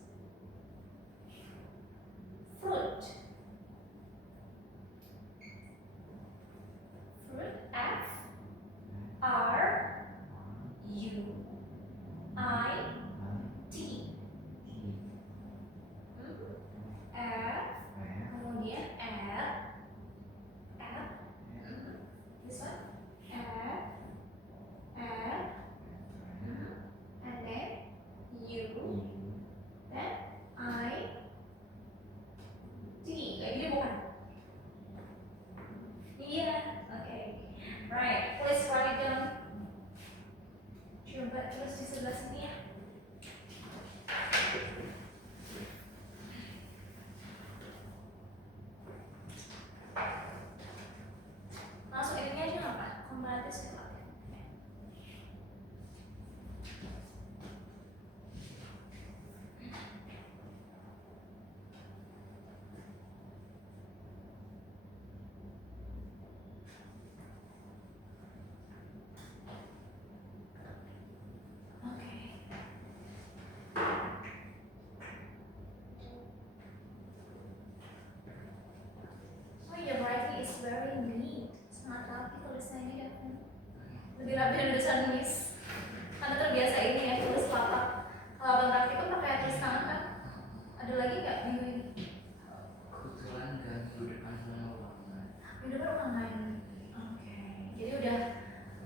fruit. Fruit, F R U I T. F, kemudian R, F, this one, F, R, and then U, then I, T. Kayak gini bukan? Iya, okay. Right, please write it down. Coba terus di sebelah sini ya. Langsung ini aja nggak Pak? Komparatif sekali. Oke. Oh, your writing is very neat. Sangat rapi tulisannya Daphne. Lebih rapi dari tulisan Miss. Karena terbiasa ini ya tulis lapak. Kalau abang praktikum pakai tulis tangan kan? Ada lagi nggak minggu ini? Kebetulan nggak minggu depan sama ulangan. Minggu depan ulangan. Oke. Jadi udah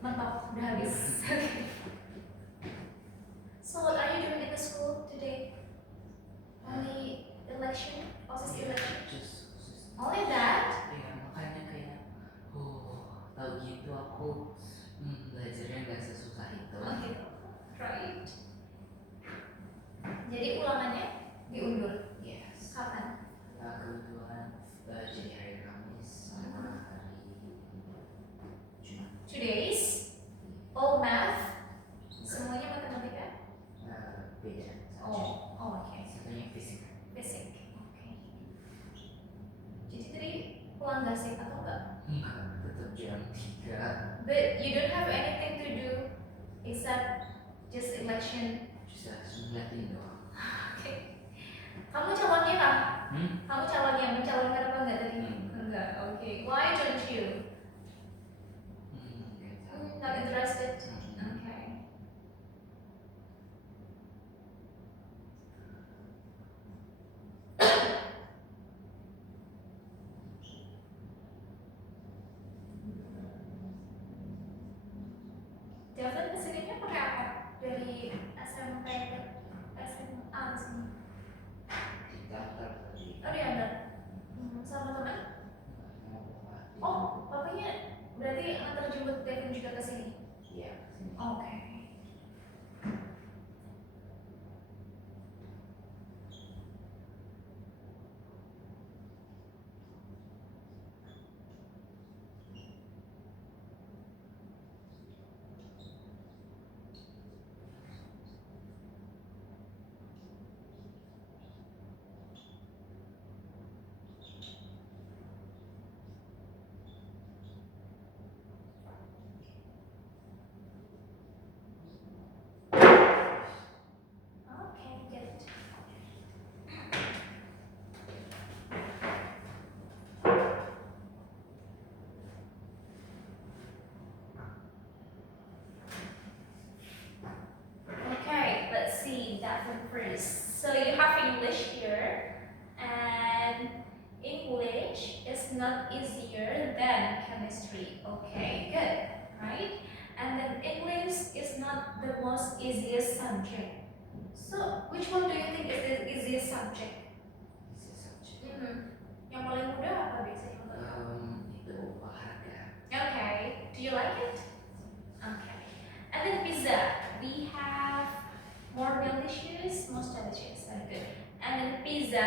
mentok, udah habis. So what are you doing in the school today? Only election, OSIS election. Just Only that? ya makanya kayak tahu gitu aku belajarnya nggak sesusah itu. Okay, right. Jadi ulangannya diundur. Yes. Kapan? Kebetulan jadi hari Kamis sama hari Jumat. 2 days. All math. Semuanya matematika. Beda. Okay. Satunya fisika. Basic. Okay. Jadi tadi pulang gasik atau enggak? Enggak, tetap jam 3. But you don't have anything to do except just election. Bisa ngeliatin doang. Okay. Kamu calonnya kah? Kamu calonnya mencalonkan apa enggak tadi? Enggak. Okay. Why don't you? Not interested. Okay. Devin kesininya pakai apa? Dari SMP ke SMA di sini. Daftar tadi. Oh dia ada. Sama teman? Oh, papanya berarti antar jemput Devin juga ke sini. Iya. Oke. Okay, good. Okay, let's see that one first. So you have English here, and English is not easier than chemistry. Okay, good, right? and then English is not the most easiest subject. So, which one do you think is the easiest subject? Easy subject. Yang paling mudah apa biasanya? Itu olahraga. Okay, do you like it? Okay. And then pizza, we have more delicious, most delicious, very good. And then pizza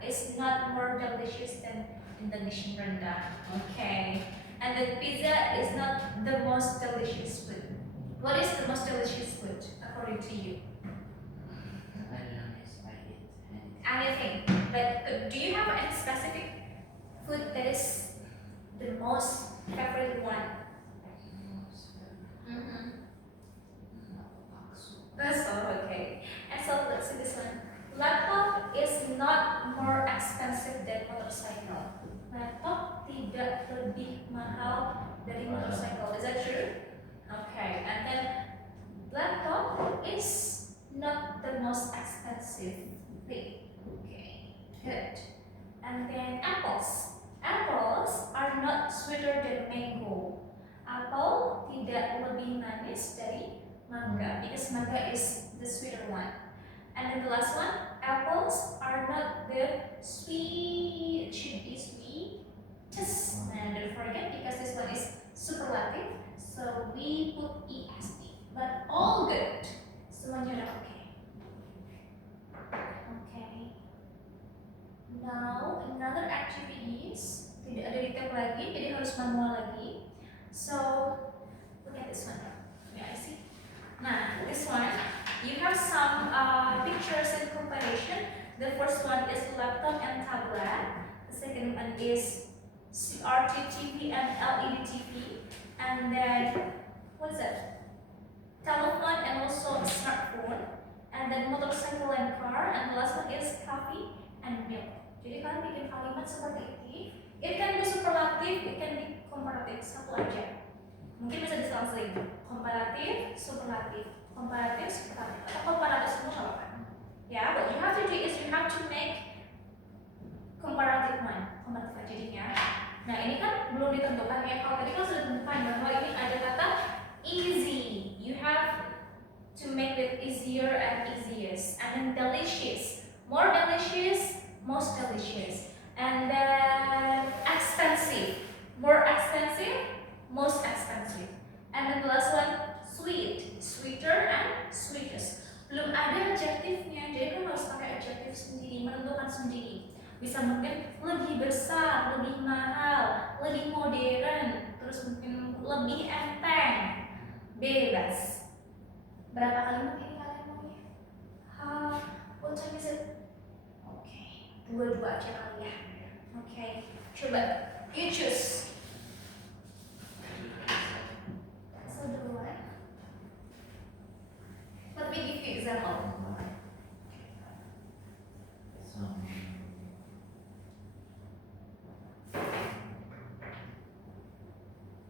is not more delicious than Indonesian rendang. Okay. And then pizza is not the most delicious food. What is the most delicious food according to you? I don't know if I eat anything. Anything. But do you have any specific food that is the most favorite one? That's all okay. And so let's see this one. Laptop is not more expensive than motorcycle. Laptop tidak lebih mahal dari motorcycle. Is that true? Okay. And then laptop is not the most expensive thing. Okay. Good. And then apples. Apples are not sweeter than mango. Apel tidak lebih manis dari mangga because mangga is the sweeter one. And then the last one, apples are not the sweet, should be sweetest. And don't forget because this one is superlative, so we put EST. But all good. Semuanya udah okay. Okay. Now another activities, tidak ada detail lagi, jadi harus manual lagi. So look at this one. Yeah, I see. Nah, this one, you have some pictures in comparison. The first one is laptop and tablet. The second one is CRT TV and LED TV. And then, what is that? Telephone and also a smartphone. And then motorcycle and car. And the last one is coffee and milk. Jadi kalian bikin kalimat seperti ini. It can be superlative, it can be comparative. Satu aja. Mungkin bisa diselang-seling. Komparatif, superlatif, komparatif, superlatif, atau komparatif semua nggak apa-apa. Ya, what you have to do is you have to make comparative one, komparatif aja jadinya. Nah ini kan belum ditentukan ya. Kalau tadi kan sudah ditentukan bahwa ini ada kata easy. You have to make it easier and easiest, and then delicious, more delicious, most delicious, and then expensive, more expensive, most expensive. And then the last one, sweet, sweeter and sweetest. Belum ada adjektifnya, jadi kan harus pakai adjektif sendiri, menentukan sendiri. Bisa mungkin lebih besar, lebih mahal, lebih modern, terus mungkin lebih enteng, bebas. Berapa kalimat ini kalian maunya? What time is it? Oke, dua-dua aja kali ya. Oke, coba you choose. So duluan. Let me give you example.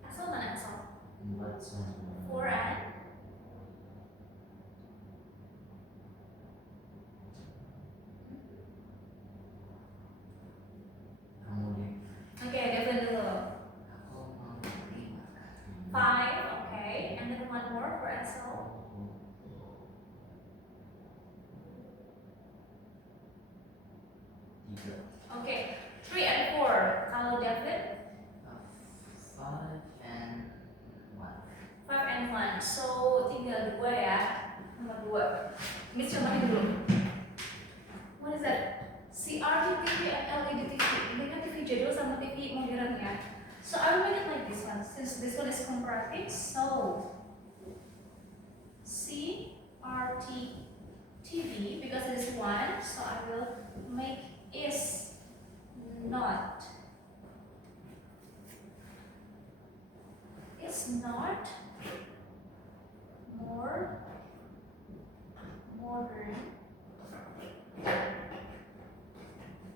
Asal mana asal? For and okay, Devin dulu. Aku mau 5 kali. 5, okay, and then one more for Ansel. 3. Okay, 3 and 4. Kalau David, 5 and 1. 5 and 1. So tinggal 2 ya, nomor 2. Miss cobain dulu. What is that? CRT TV and LED TV. Ini kan TV jadul sama TV modern ya. So I will make it like this one. Since this one is comparative, so CRT TV because it is 1. So I will make is not. It's not more modern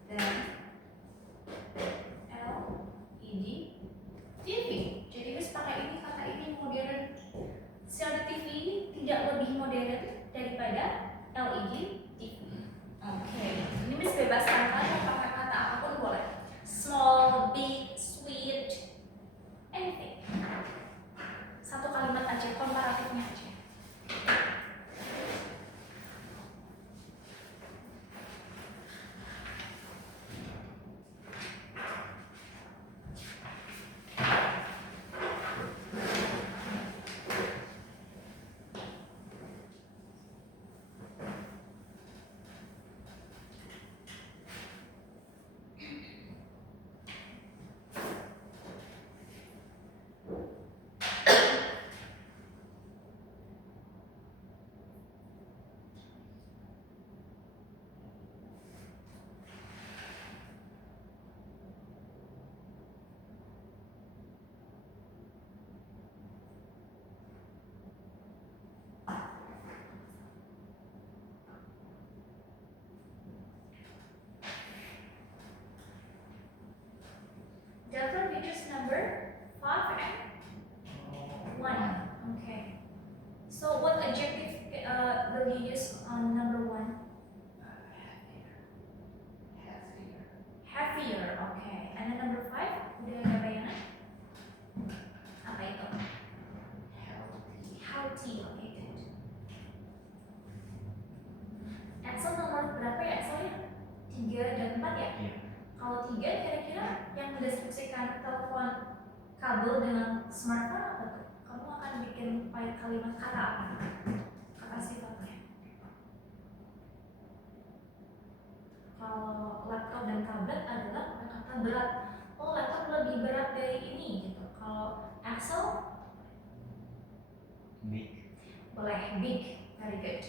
than LED TV. Jadi wis pakai ini kata ini modern. CRT TV tidak lebih modern daripada LED TV. Oke, ini Miss bebaskan kalian pakai kata apapun boleh. Small, big, sweet, anything. Satu telepon kabel dengan smartphone apa tuh? Kamu akan bikin kalimat kata apa? Kata sifatnya. Kalau laptop dan tablet adalah kata berat. Oh, laptop lebih berat dari ini gitu. Kalau Axel Big. boleh big, very good.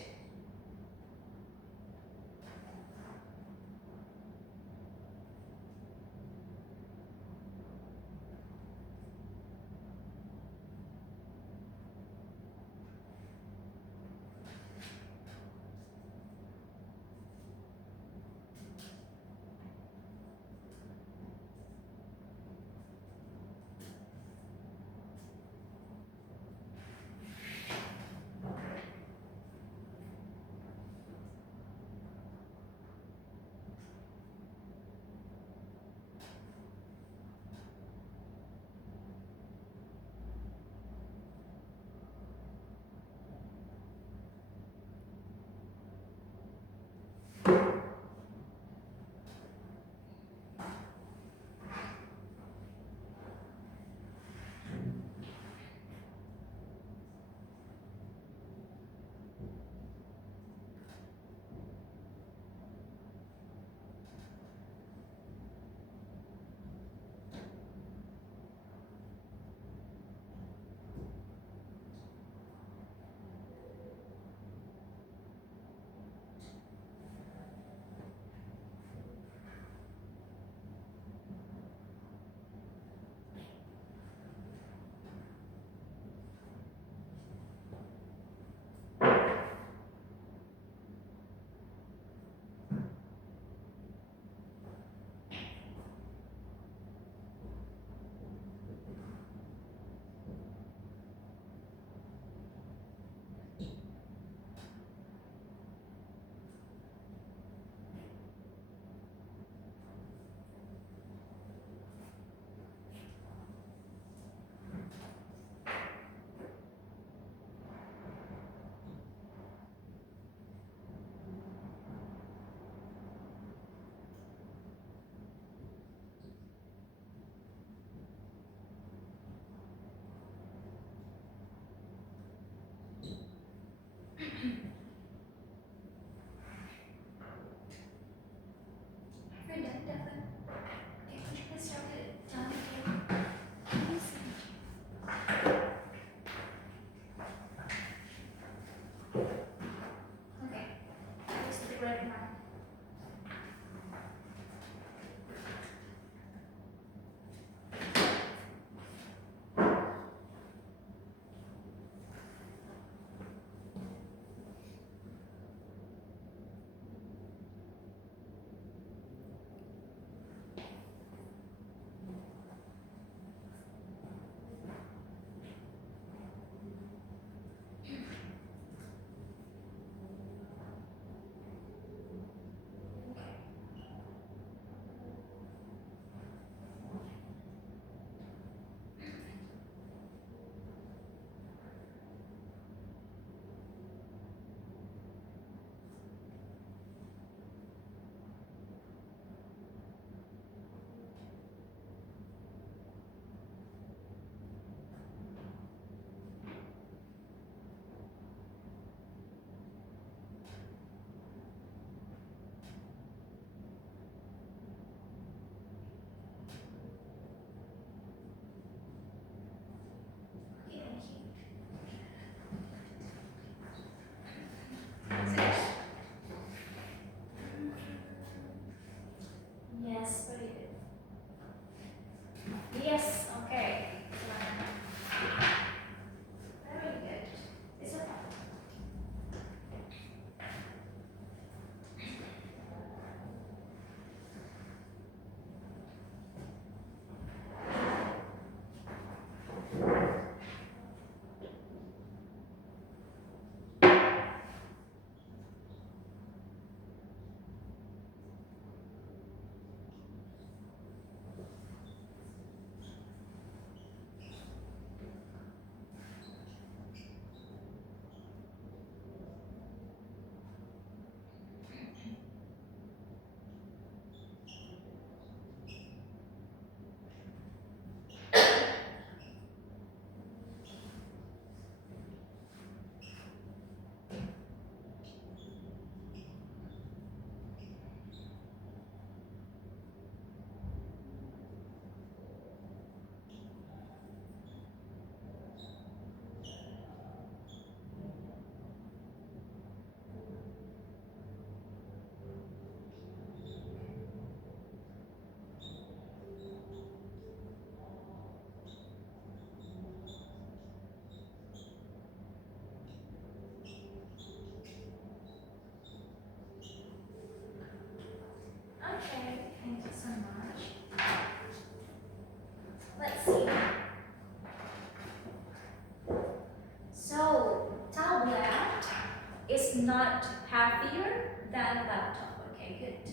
not heavier than laptop. Okay, good.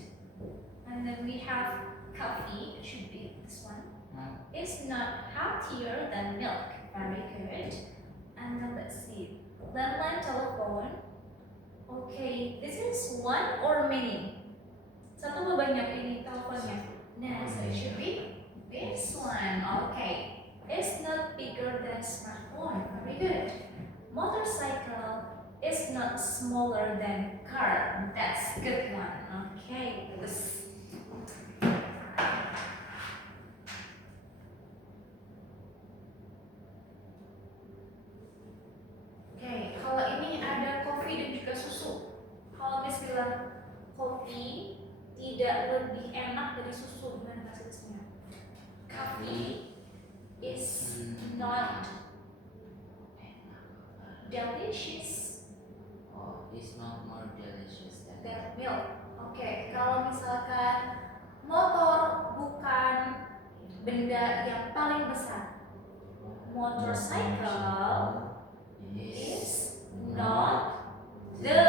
And then we have coffee, it should be this one. Is not healthier than milk. Very good. And then let's see. Landline telephone. Okay, this is one or many? Satu atau banyak ini teleponnya? Nah, so it should be this one. Okay. It's not bigger than smartphone. Very good. Motorcycle is not smaller than car. That's good one. Okay, bagus. Oke, kalau ini ada kopi dan juga susu. Kalau Miss bilang kopi tidak lebih enak dari susu, gimana bahasa Inggrisnya? Coffee is not delicious Oh, it's not more delicious than than milk. Oke, kalau misalkan motor bukan benda yang paling besar, motorcycle is not the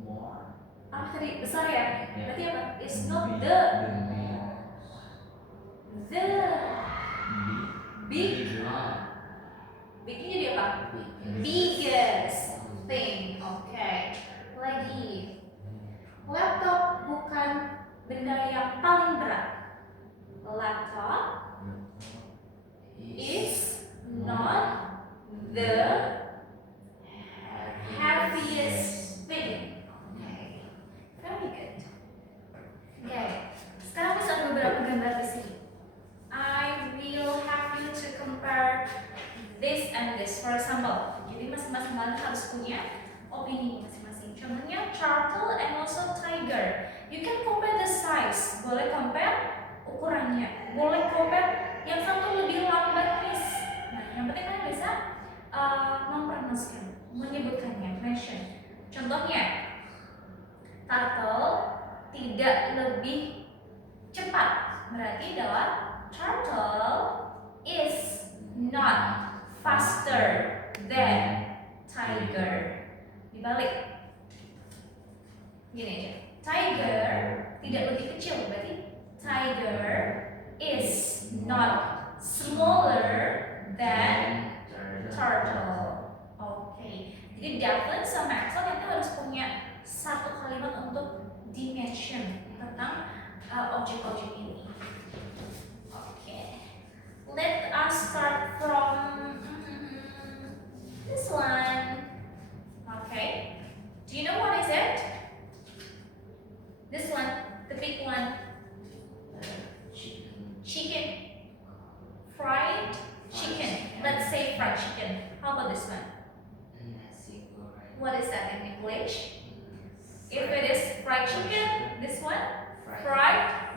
More. apa tadi besar ya? Ya. Berarti apa? It's not the big. Bignya jadi apa? Biggest thing. Oke. Lagi. Laptop bukan benda yang paling berat. Laptop is not the heaviest thing. Okay. Very good. Okay. Sekarang bisa ada beberapa gambar di sini. I will have you to compare this and this. For example, jadi masing-masing kalian harus punya opini masing-masing. Contohnya turtle and also tiger. You can compare the size. Boleh compare ukurannya. Boleh compare yang satu lebih lambat, Miss. Nah, yang penting kalian bisa mempronounce-kan, menyebutkannya, mention. Contohnya, turtle tidak lebih cepat. Berarti adalah turtle is not faster than tiger. Dibalik. Gini aja. Tiger tidak lebih kecil, berarti tiger is not smaller than turtle. Oke. Jadi Devlin sama Axel nanti harus punya satu kalimat untuk dimension tentang objek-objek ini. Oke. Let us start from this one. Okay. Do you know what is it? This one, the big one. Chicken. Fried chicken. Let's say fried chicken. How about this one? Nasi goreng. What is that in English? If it is fried chicken, this one? Fried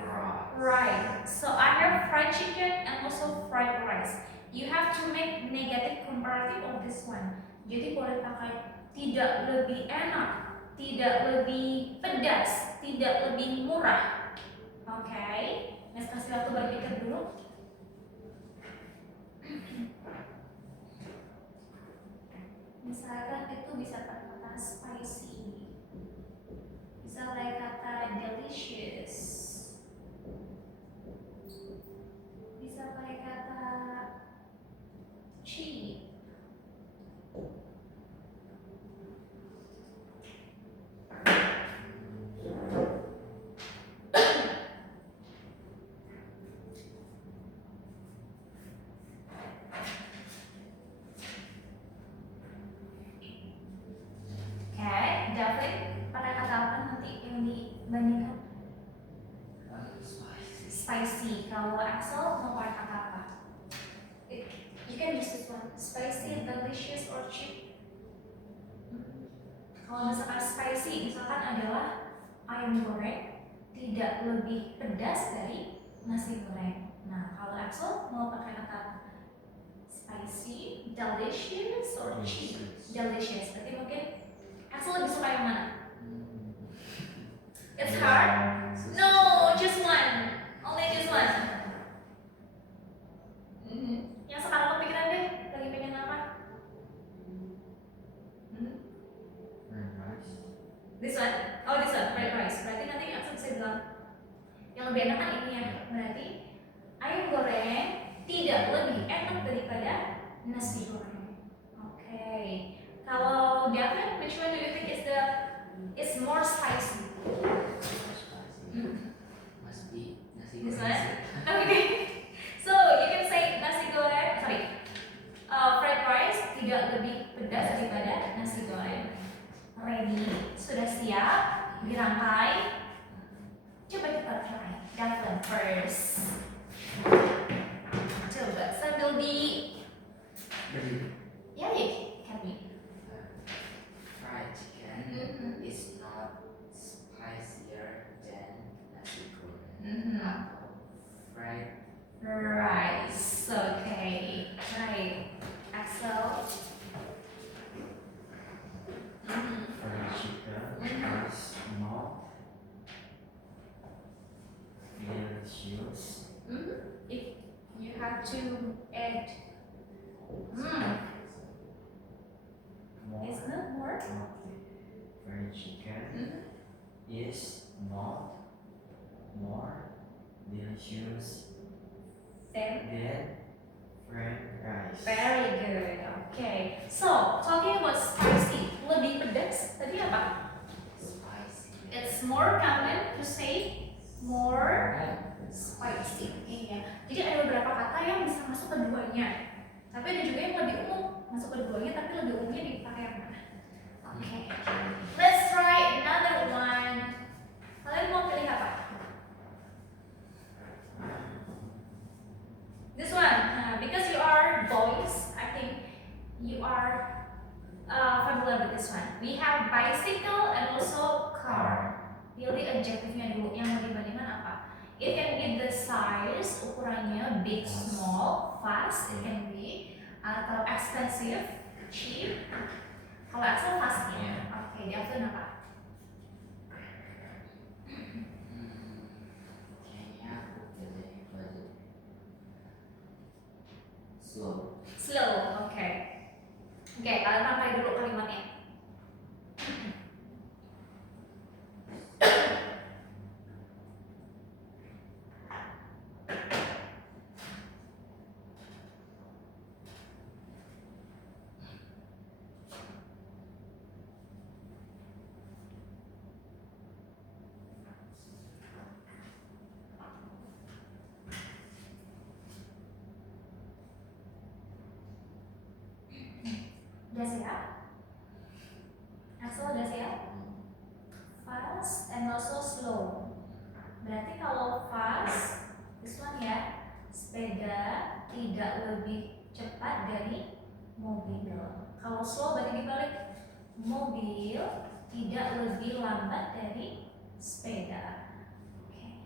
rice. So I have fried chicken and also fried rice. You have to make negative comparative of this one. Jadi boleh pakai tidak lebih enak, tidak lebih pedas, tidak lebih murah. Oke, Mas kasih waktu berpikir dulu. Misalkan itu bisa pakai kata spicy, bisa pakai kata delicious, bisa pakai kata cheap. David pakai kata apa nanti yang dibandingkan? Spicy. Kalau Axel mau pakai kata apa? You can use this one. Spicy, delicious, or cheap. Kalau misalkan spicy, misalkan adalah ayam goreng tidak lebih pedas dari nasi goreng. Nah, kalau Axel mau pakai kata apa? Spicy, delicious, or cheap? Delicious. Berarti mungkin Axel lebih suka yang mana? It's hard. No, just one. Only just one. Yang sekarang kepikiran deh, lagi pengen apa? tidak lebih enak daripada nasi goreng. Okay. Kalau Gavin, which one do you think is more spicy? Must be nasi This goreng. one? Okay. So you can say nasi goreng, fried rice tidak lebih pedas daripada nasi goreng. Ready? Sudah siap? Dirangkai? Coba kita try. Gavin first. Coba sambil Beri. ya can be. Fried chicken is not spicier than nasi goreng. Atau fried Rice. Okay. Right. Axel. Fried chicken is not delicious. If you have to add, More. it's not more. Okay. Fried chicken is not more delicious Then than fried rice. very good. Okay. So talking about spicy, lebih pedas tadi apa? spicy. It's more common to say more spicy. Iya. Jadi ada beberapa kata yang bisa masuk keduanya. Tapi ada juga yang lebih umum masuk keduanya, tapi lebih umumnya dipakai yang mana? Oke. Let's try another one. Kalian mau pilih apa? This one, because you are boys, I think you are familiar with this one. We have bicycle and also car. Pilih adjektifnya dulu, yang mau dibandingkan apa? It can be the size, ukurannya big, small, fast, it can be, atau expensive, cheap. Kalau Axel fastnya, oke, Davin apa? Kayaknya aku pilih budget. Slow. Slow, oke. Oke, kalian rangkai dulu kalimatnya. Udah siap? Axel udah siap? Fast and also slow. Berarti kalau fast, this one ya, sepeda tidak lebih cepat dari mobil. Kalau slow berarti dibalik, mobil tidak lebih lambat dari sepeda. Oke.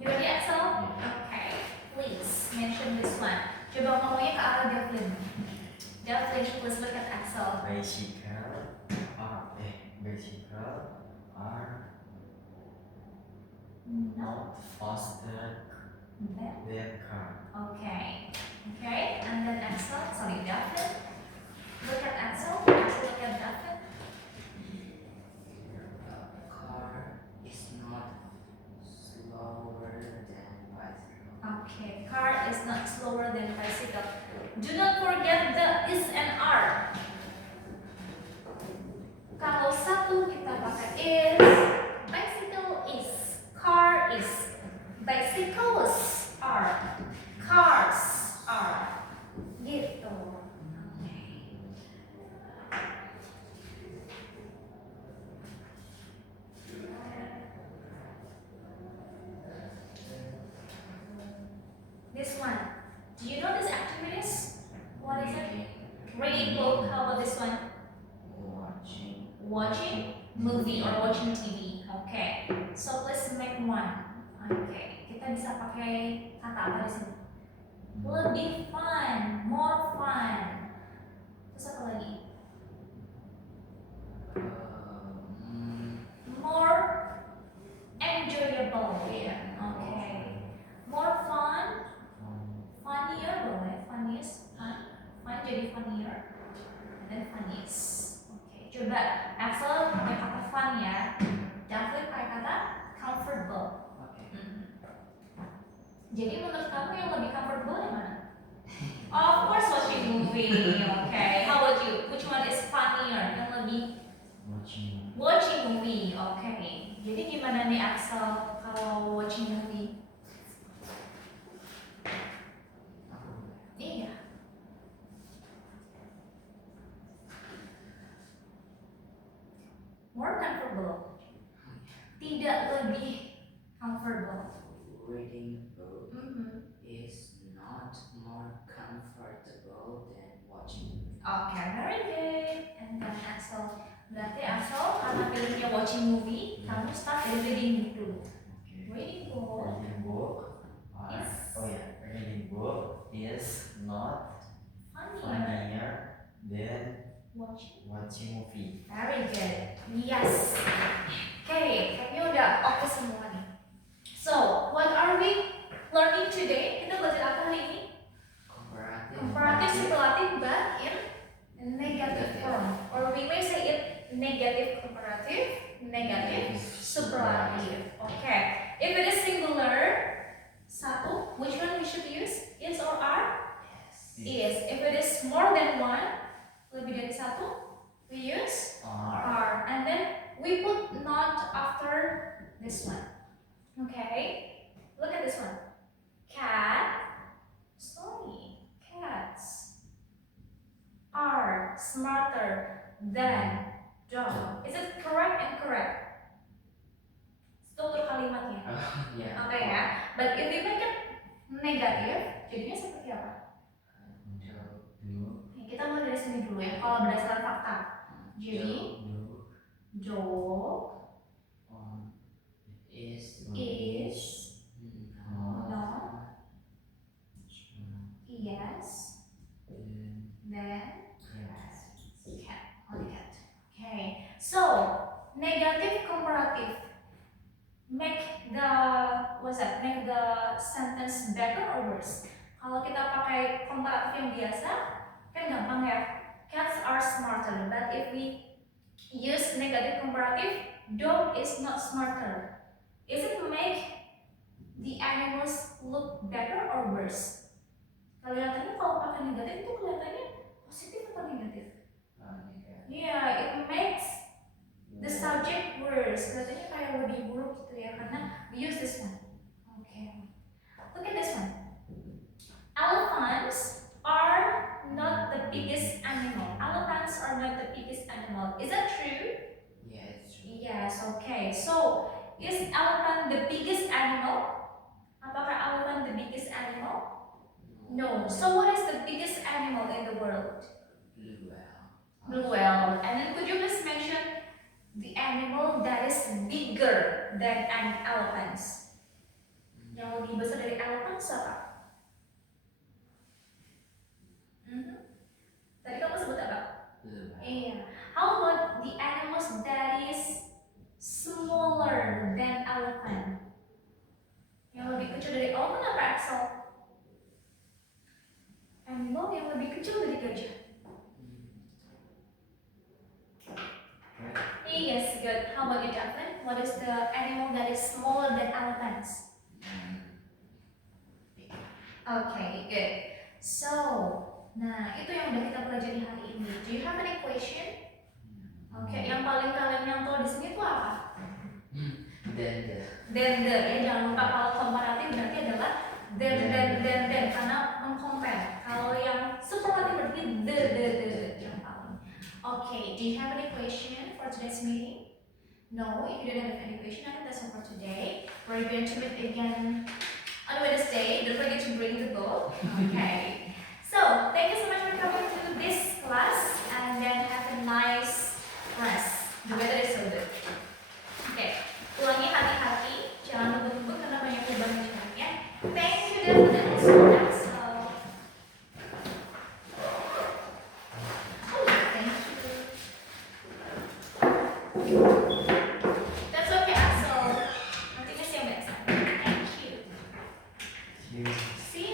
You ready, Axel? Okay. Please mention this one. Coba ngomongnya ke arah Devlin. Devlin, please look at Axel. Bicycle are No. not faster Then. than car. Okay. Okay. And then Axel. Sorry, Devlin. Look at Axel. Axel, look at Devlin. Car is not slower than bicycle. Okay. Car is not slower than bicycle. Do not forget the is and are. Kalau satu kita pakai is, bicycle is, car is, bicycles are, cars are, gitu. Okay. This one, do you know this activities? What is it? Reading book. How about this one? Watching. Watching. movie or watching TV. Okay. So please make one. Okay. Kita bisa pakai kata apa di sini? Lebih fun, more fun. Terus apa lagi? More enjoyable. Iya. Okay. More fun, funnier boleh. Funniest, fun jadi funnier. Dan funniest. Oke. Coba Axel pakai kata fun ya. David pakai kata comfortable. Oke. Jadi menurut kamu yang lebih comfortable yang mana? Of course watching movie. Okay. How about you? Which one is funnier? Yang lebih watching movie. Okay. Jadi gimana nih Axel kalau watching movie? Iya. More comfortable. Tidak lebih comfortable. Reading book Mhm. is not more comfortable than watching movie. Okay, very good. And then Axel, berarti Axel karena pilihnya watching movie, kamu start dari reading dulu. Reading book. Reading book. Yes. Oh yeah, reading book is not Funnier. funnier than Watching. movie. Very good. Yes. Okay, kayaknya udah oke semua nih. So, what are we learning today? Kita belajar apa hari ini? Comparative superlative but in negative form. Or we may say it negative comparative, negative superlative. Okay. If it is singular, satu, which one we should use? Is or are? Is. If it is more than one, lebih dari satu, we use are. And then we put not after this one. Okay. Look at this one. Cat. Sorry. Cats are smarter than dog. Is it correct and correct? Struktur kalimatnya. Yeah. Oke ya. But if we make it negative, jadinya seperti apa? Ya, kita mulai dari sini dulu ya. Kalau berdasarkan fakta. Jadi dog Is not yes then cat. Only cat. Okay. So negative comparative make the make the sentence better or worse. Kalau kita pakai komparatif yang biasa kan gampang ya. Cats are smarter. But if we use negative comparative, dog is not smarter. Is it make the animals look better or worse? Kelihatannya kalau pakai negatif itu kelihatannya positif atau negatif? Yeah, it makes the subject worse. Kelihatannya kayak lebih buruk gitu ya karena we use this one. Okay. Look at this one. Elephants are not the biggest animal. Elephants are not the biggest animal. Is that true? Yes. Yes, okay. So, is elephant the biggest animal? Apakah elephant the biggest animal? No. So, what is the biggest animal in the world? Blue whale. And then could you please mention the animal that is bigger than an elephant? Yang lebih besar dari elephant siapa? Tadi kamu sebut apa? Iya. How about the animals that is smaller than elephant? Yang lebih kecil dari elephant apa Axel? Animal yang lebih kecil dari gajah. Yes, good. How about you, Daphne? What is the animal that is smaller than elephants? Okay, good. So, nah itu yang udah kita pelajari hari ini. Do you have any question? Oke, yang paling kalian nyantol di sini tuh apa? Then ya jangan lupa kalau komparatif berarti adalah then karena mengcompare. Kalau yang superlatif berarti the yang paling. Okay, do you have any question for today's meeting? No, if you don't have any question, I think that's all for today. We're going to meet again on Wednesday. Don't forget to bring the book. Okay. So, thank you so much for coming to this class and then have a nice rest. The weather is so good. That's okay, Axel. Nanti see you next time. Thank you. Cheers. See you.